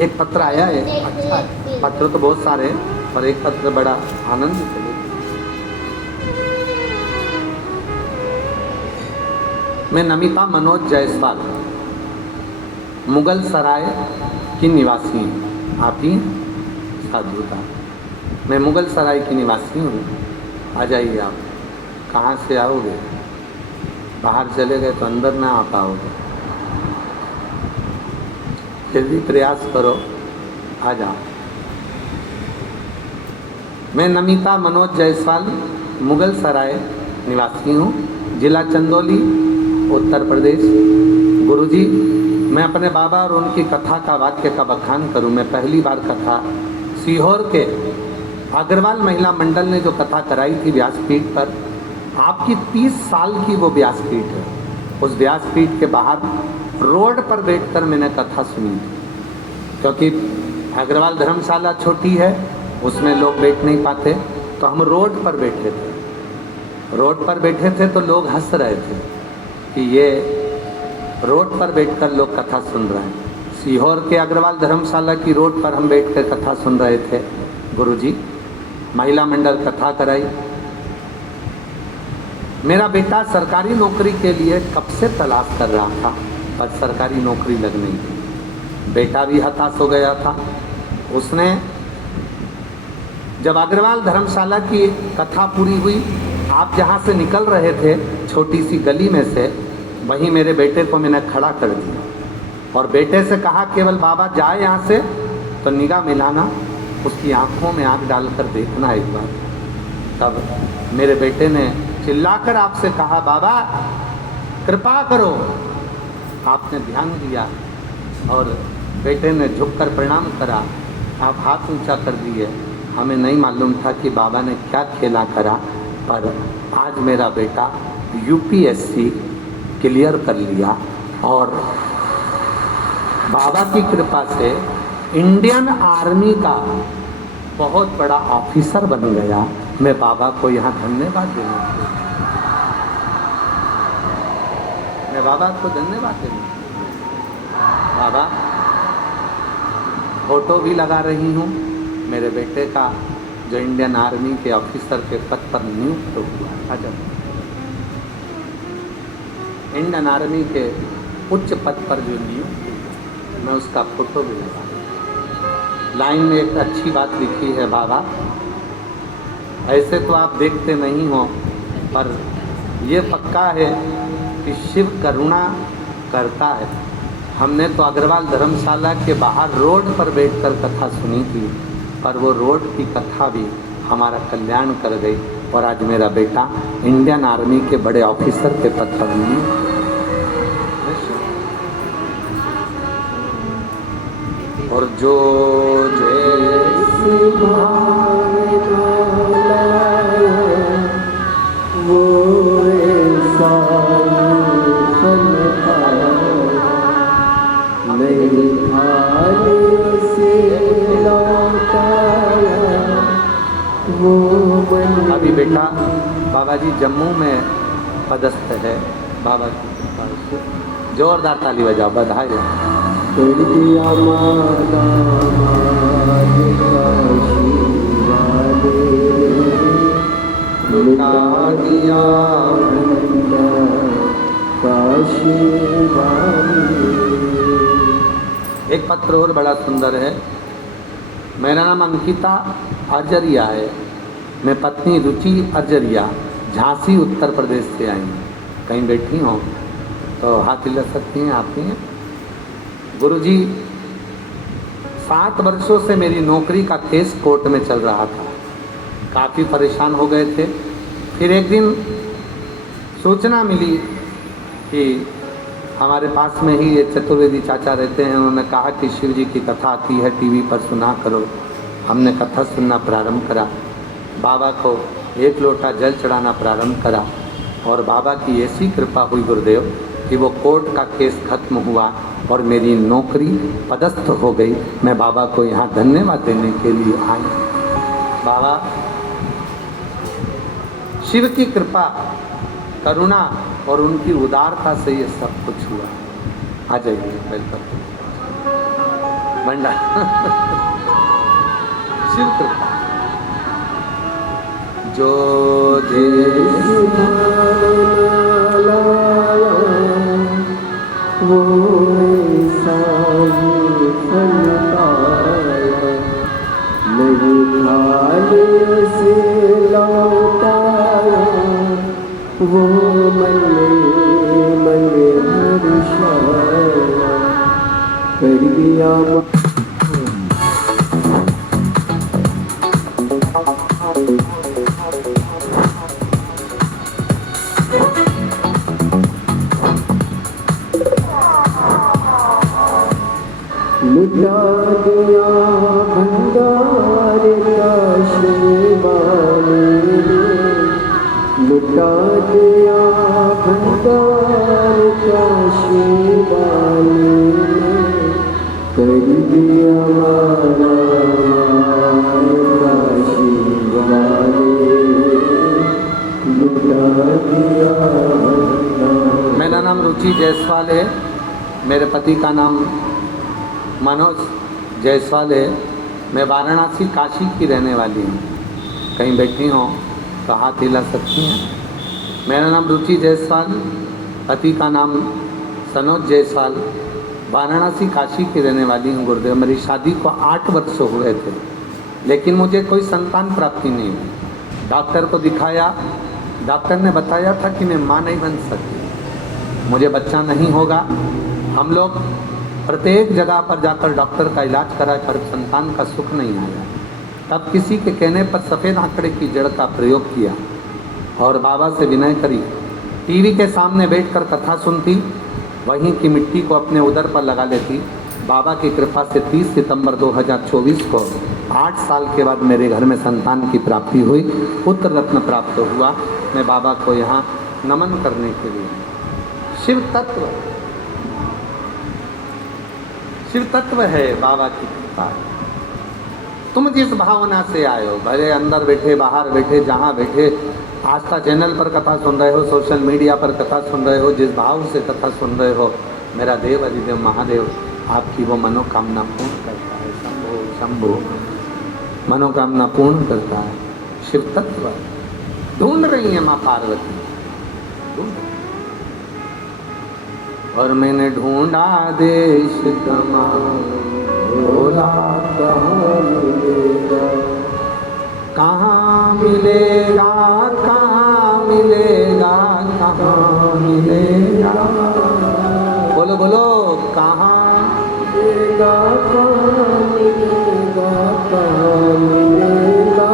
एक पत्र आया है, अच्छा है। पत्र तो बहुत सारे हैं और एक पत्र बड़ा आनंदित है। मैं नमिता मनोज जायसवाल मुगल सराय की निवासी हूँ। आप ही साधुता। मैं मुगल सराय की निवासी हूँ। आ जाइए। आप कहाँ से आओगे? बाहर चले गए तो अंदर ना आ पाओगे। फिर भी प्रयास करो, आ जाओ। मैं नमिता मनोज जायसवाल मुगल सराय निवासी हूँ, जिला चंदौली, उत्तर प्रदेश। गुरुजी, मैं अपने बाबा और उनकी कथा का वाक्य का बखान करूँ। मैं पहली बार कथा सीहोर के अग्रवाल महिला मंडल ने जो कथा कराई थी व्यासपीठ पर, आपकी 30 साल की वो व्यासपीठ है। उस व्यासपीठ के बाहर रोड पर बैठकर मैंने कथा सुनी थी, क्योंकि अग्रवाल धर्मशाला छोटी है, उसमें लोग बैठ नहीं पाते, तो हम रोड पर बैठे थे। रोड पर बैठे थे तो लोग हंस रहे थे कि ये रोड पर बैठकर लोग कथा सुन रहे हैं। सीहोर के अग्रवाल धर्मशाला की रोड पर हम बैठकर कथा सुन रहे थे। गुरुजी, महिला मंडल कथा कराई। मेरा बेटा सरकारी नौकरी के लिए कब से तलाश कर रहा था, पर सरकारी नौकरी लग नहीं थी। बेटा भी हताश हो गया था। उसने जब अग्रवाल धर्मशाला की कथा पूरी हुई, आप जहाँ से निकल रहे थे छोटी सी गली में से, वहीं मेरे बेटे को मैंने खड़ा कर दिया और बेटे से कहा, केवल बाबा जाए यहाँ से तो निगाह मिलाना, उसकी आंखों में आंख डालकर देखना एक बार। तब मेरे बेटे ने चिल्लाकर आपसे कहा, बाबा कृपा करो। आपने ध्यान दिया और बेटे ने झुककर प्रणाम करा, आप हाथ ऊंचा कर दिए। हमें नहीं मालूम था कि बाबा ने क्या खेला करा, पर आज मेरा बेटा यूपीएससी क्लियर कर लिया और बाबा की कृपा से इंडियन आर्मी का बहुत बड़ा ऑफिसर बन गया। मैं बाबा को यहाँ धन्यवाद देना चाहूँ, मैं बाबा को धन्यवाद देना। बाबा फोटो भी लगा रही हूँ मेरे बेटे का जो इंडियन आर्मी के ऑफिसर के पद पर नियुक्त हुआ। अच्छा, इंडियन आर्मी के उच्च पद पर जो नियुक्त हुआ, मैं उसका फोटो भी लगा। लाइन में एक अच्छी बात लिखी है, बाबा ऐसे तो आप देखते नहीं हो, पर ये पक्का है कि शिव करुणा करता है। हमने तो अग्रवाल धर्मशाला के बाहर रोड पर बैठकर कथा सुनी थी, पर वो रोड की कथा भी हमारा कल्याण कर गई और आज मेरा बेटा इंडियन आर्मी के बड़े ऑफिसर के पद पर नहीं। और जो जैसी वो ऐसा फल पाया, नहीं खाने से लौटाया वो मन। अभी बेटा बाबा जी जम्मू में पदस्थ है, बाबा की कृपा से। जोरदार ताली बजाओ, बधाई। एक पत्र और बड़ा सुंदर है। मेरा नाम अंकिता अर्जरिया है, मैं पत्नी रुचि अर्जरिया झांसी उत्तर प्रदेश से आई हूँ। कहीं बैठी हो तो हाथ हिला सकती हैं आप ही। गुरुजी 7 वर्षों से मेरी नौकरी का केस कोर्ट में चल रहा था, काफ़ी परेशान हो गए थे। फिर एक दिन सूचना मिली कि हमारे पास में ही ये चतुर्वेदी चाचा रहते हैं, उन्होंने कहा कि शिव जी की कथा आती है टीवी पर, सुना करो। हमने कथा सुनना प्रारंभ करा, बाबा को 1 लोटा जल चढ़ाना प्रारंभ करा और बाबा की ऐसी कृपा हुई गुरुदेव कि वो कोर्ट का केस खत्म हुआ और मेरी नौकरी पदस्थ हो गई। मैं बाबा को यहाँ धन्यवाद देने के लिए आई। बाबा शिव की कृपा, करुणा और उनकी उदारता से ये सब कुछ हुआ। आ जाइए वेलकम बंडा। शिव कृपा जो वो ऐसा ही फल पाया, नहीं खाने से लौटाया वो मन हर्षाया कर दिया। लुटा दिया भंडार का शिवाने, लुटा दिया भंडार का शिवाने, कर दिया हमारा शिवाने, लुटा दिया। मेरा नाम रुचि जायसवाल है, मेरे पति का नाम मनोज जायसवाल है। मैं वाराणसी काशी की रहने वाली हूँ। कहीं बैठी हो तो हाथ हिला सकती हैं। मेरा नाम रुचि जायसवाल, पति का नाम सनोज जायसवाल, वाराणसी काशी की रहने वाली हूँ गुरुदेव। मेरी शादी को 8 वर्ष हुए थे, लेकिन मुझे कोई संतान प्राप्ति नहीं हुई। डॉक्टर को दिखाया, डॉक्टर ने बताया था कि मैं माँ नहीं बन सकती, मुझे बच्चा नहीं होगा। हम लोग प्रत्येक जगह पर जाकर डॉक्टर का इलाज करा कर संतान का सुख नहीं आया। तब किसी के कहने पर सफ़ेद आंकड़े की जड़ का प्रयोग किया और बाबा से विनय करी। टीवी के सामने बैठकर कथा सुनती, वहीं की मिट्टी को अपने उदर पर लगा लेती, बाबा की कृपा से 30 सितंबर 2024 को 8 साल के बाद मेरे घर में संतान की प्राप्ति हुई, पुत्र रत्न प्राप्त हुआ। मैं बाबा को यहाँ नमन करने के लिए। शिव तत्व है बाबा की कृपा। तुम जिस भावना से आए हो, भले अंदर बैठे बाहर बैठे जहाँ बैठे, आस्था चैनल पर कथा सुन रहे हो, सोशल मीडिया पर कथा सुन रहे हो, जिस भाव से कथा सुन रहे हो, मेरा देव अधिदेव महादेव आपकी वो मनोकामना पूर्ण करता है। शंभो शंभो, मनोकामना पूर्ण करता है। शिव तत्व ढूंढ रही है माँ पार्वती, ढूंढ रही। और मैंने ढूंढा देश तमाम, भोला कहाँ मिलेगा, कहाँ मिलेगा, कहाँ मिलेगा, बोलो बोलो, कहाँ मिलेगा, कहाँ मिलेगा, कहाँ मिलेगा।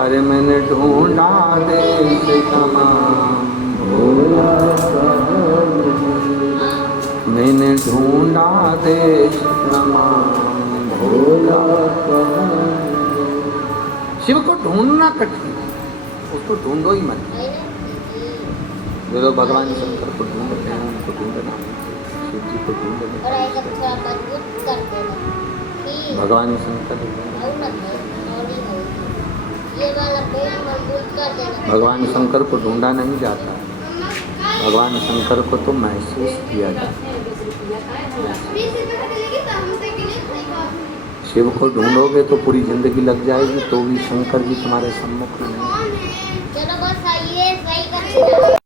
अरे मैंने ढूंढा देश तमाम, भोला कहाँ मिलेगा, मैंने ढूंढा देश तमाम, भोला कहाँ मिलेगा। शिव को ढूंढना कठिन, उसको ढूंढो ही मत। जो लोग भगवान शंकर को ढूंढते हैं उनको ढूंढना, शिव जी को ढूंढना। और ऐसा थोड़ा मजबूत कर देना। भगवान शंकर ये वाला पेड़ मजबूत कर देना। भगवान शंकर को ढूंढा नहीं जाता है, भगवान शंकर को तो महसूस किया जाता है। शिव को ढूंढोगे तो पूरी जिंदगी लग जाएगी, तो भी शंकर जी तुम्हारे सम्मुख में नहीं। चलो बस आइए, सही कर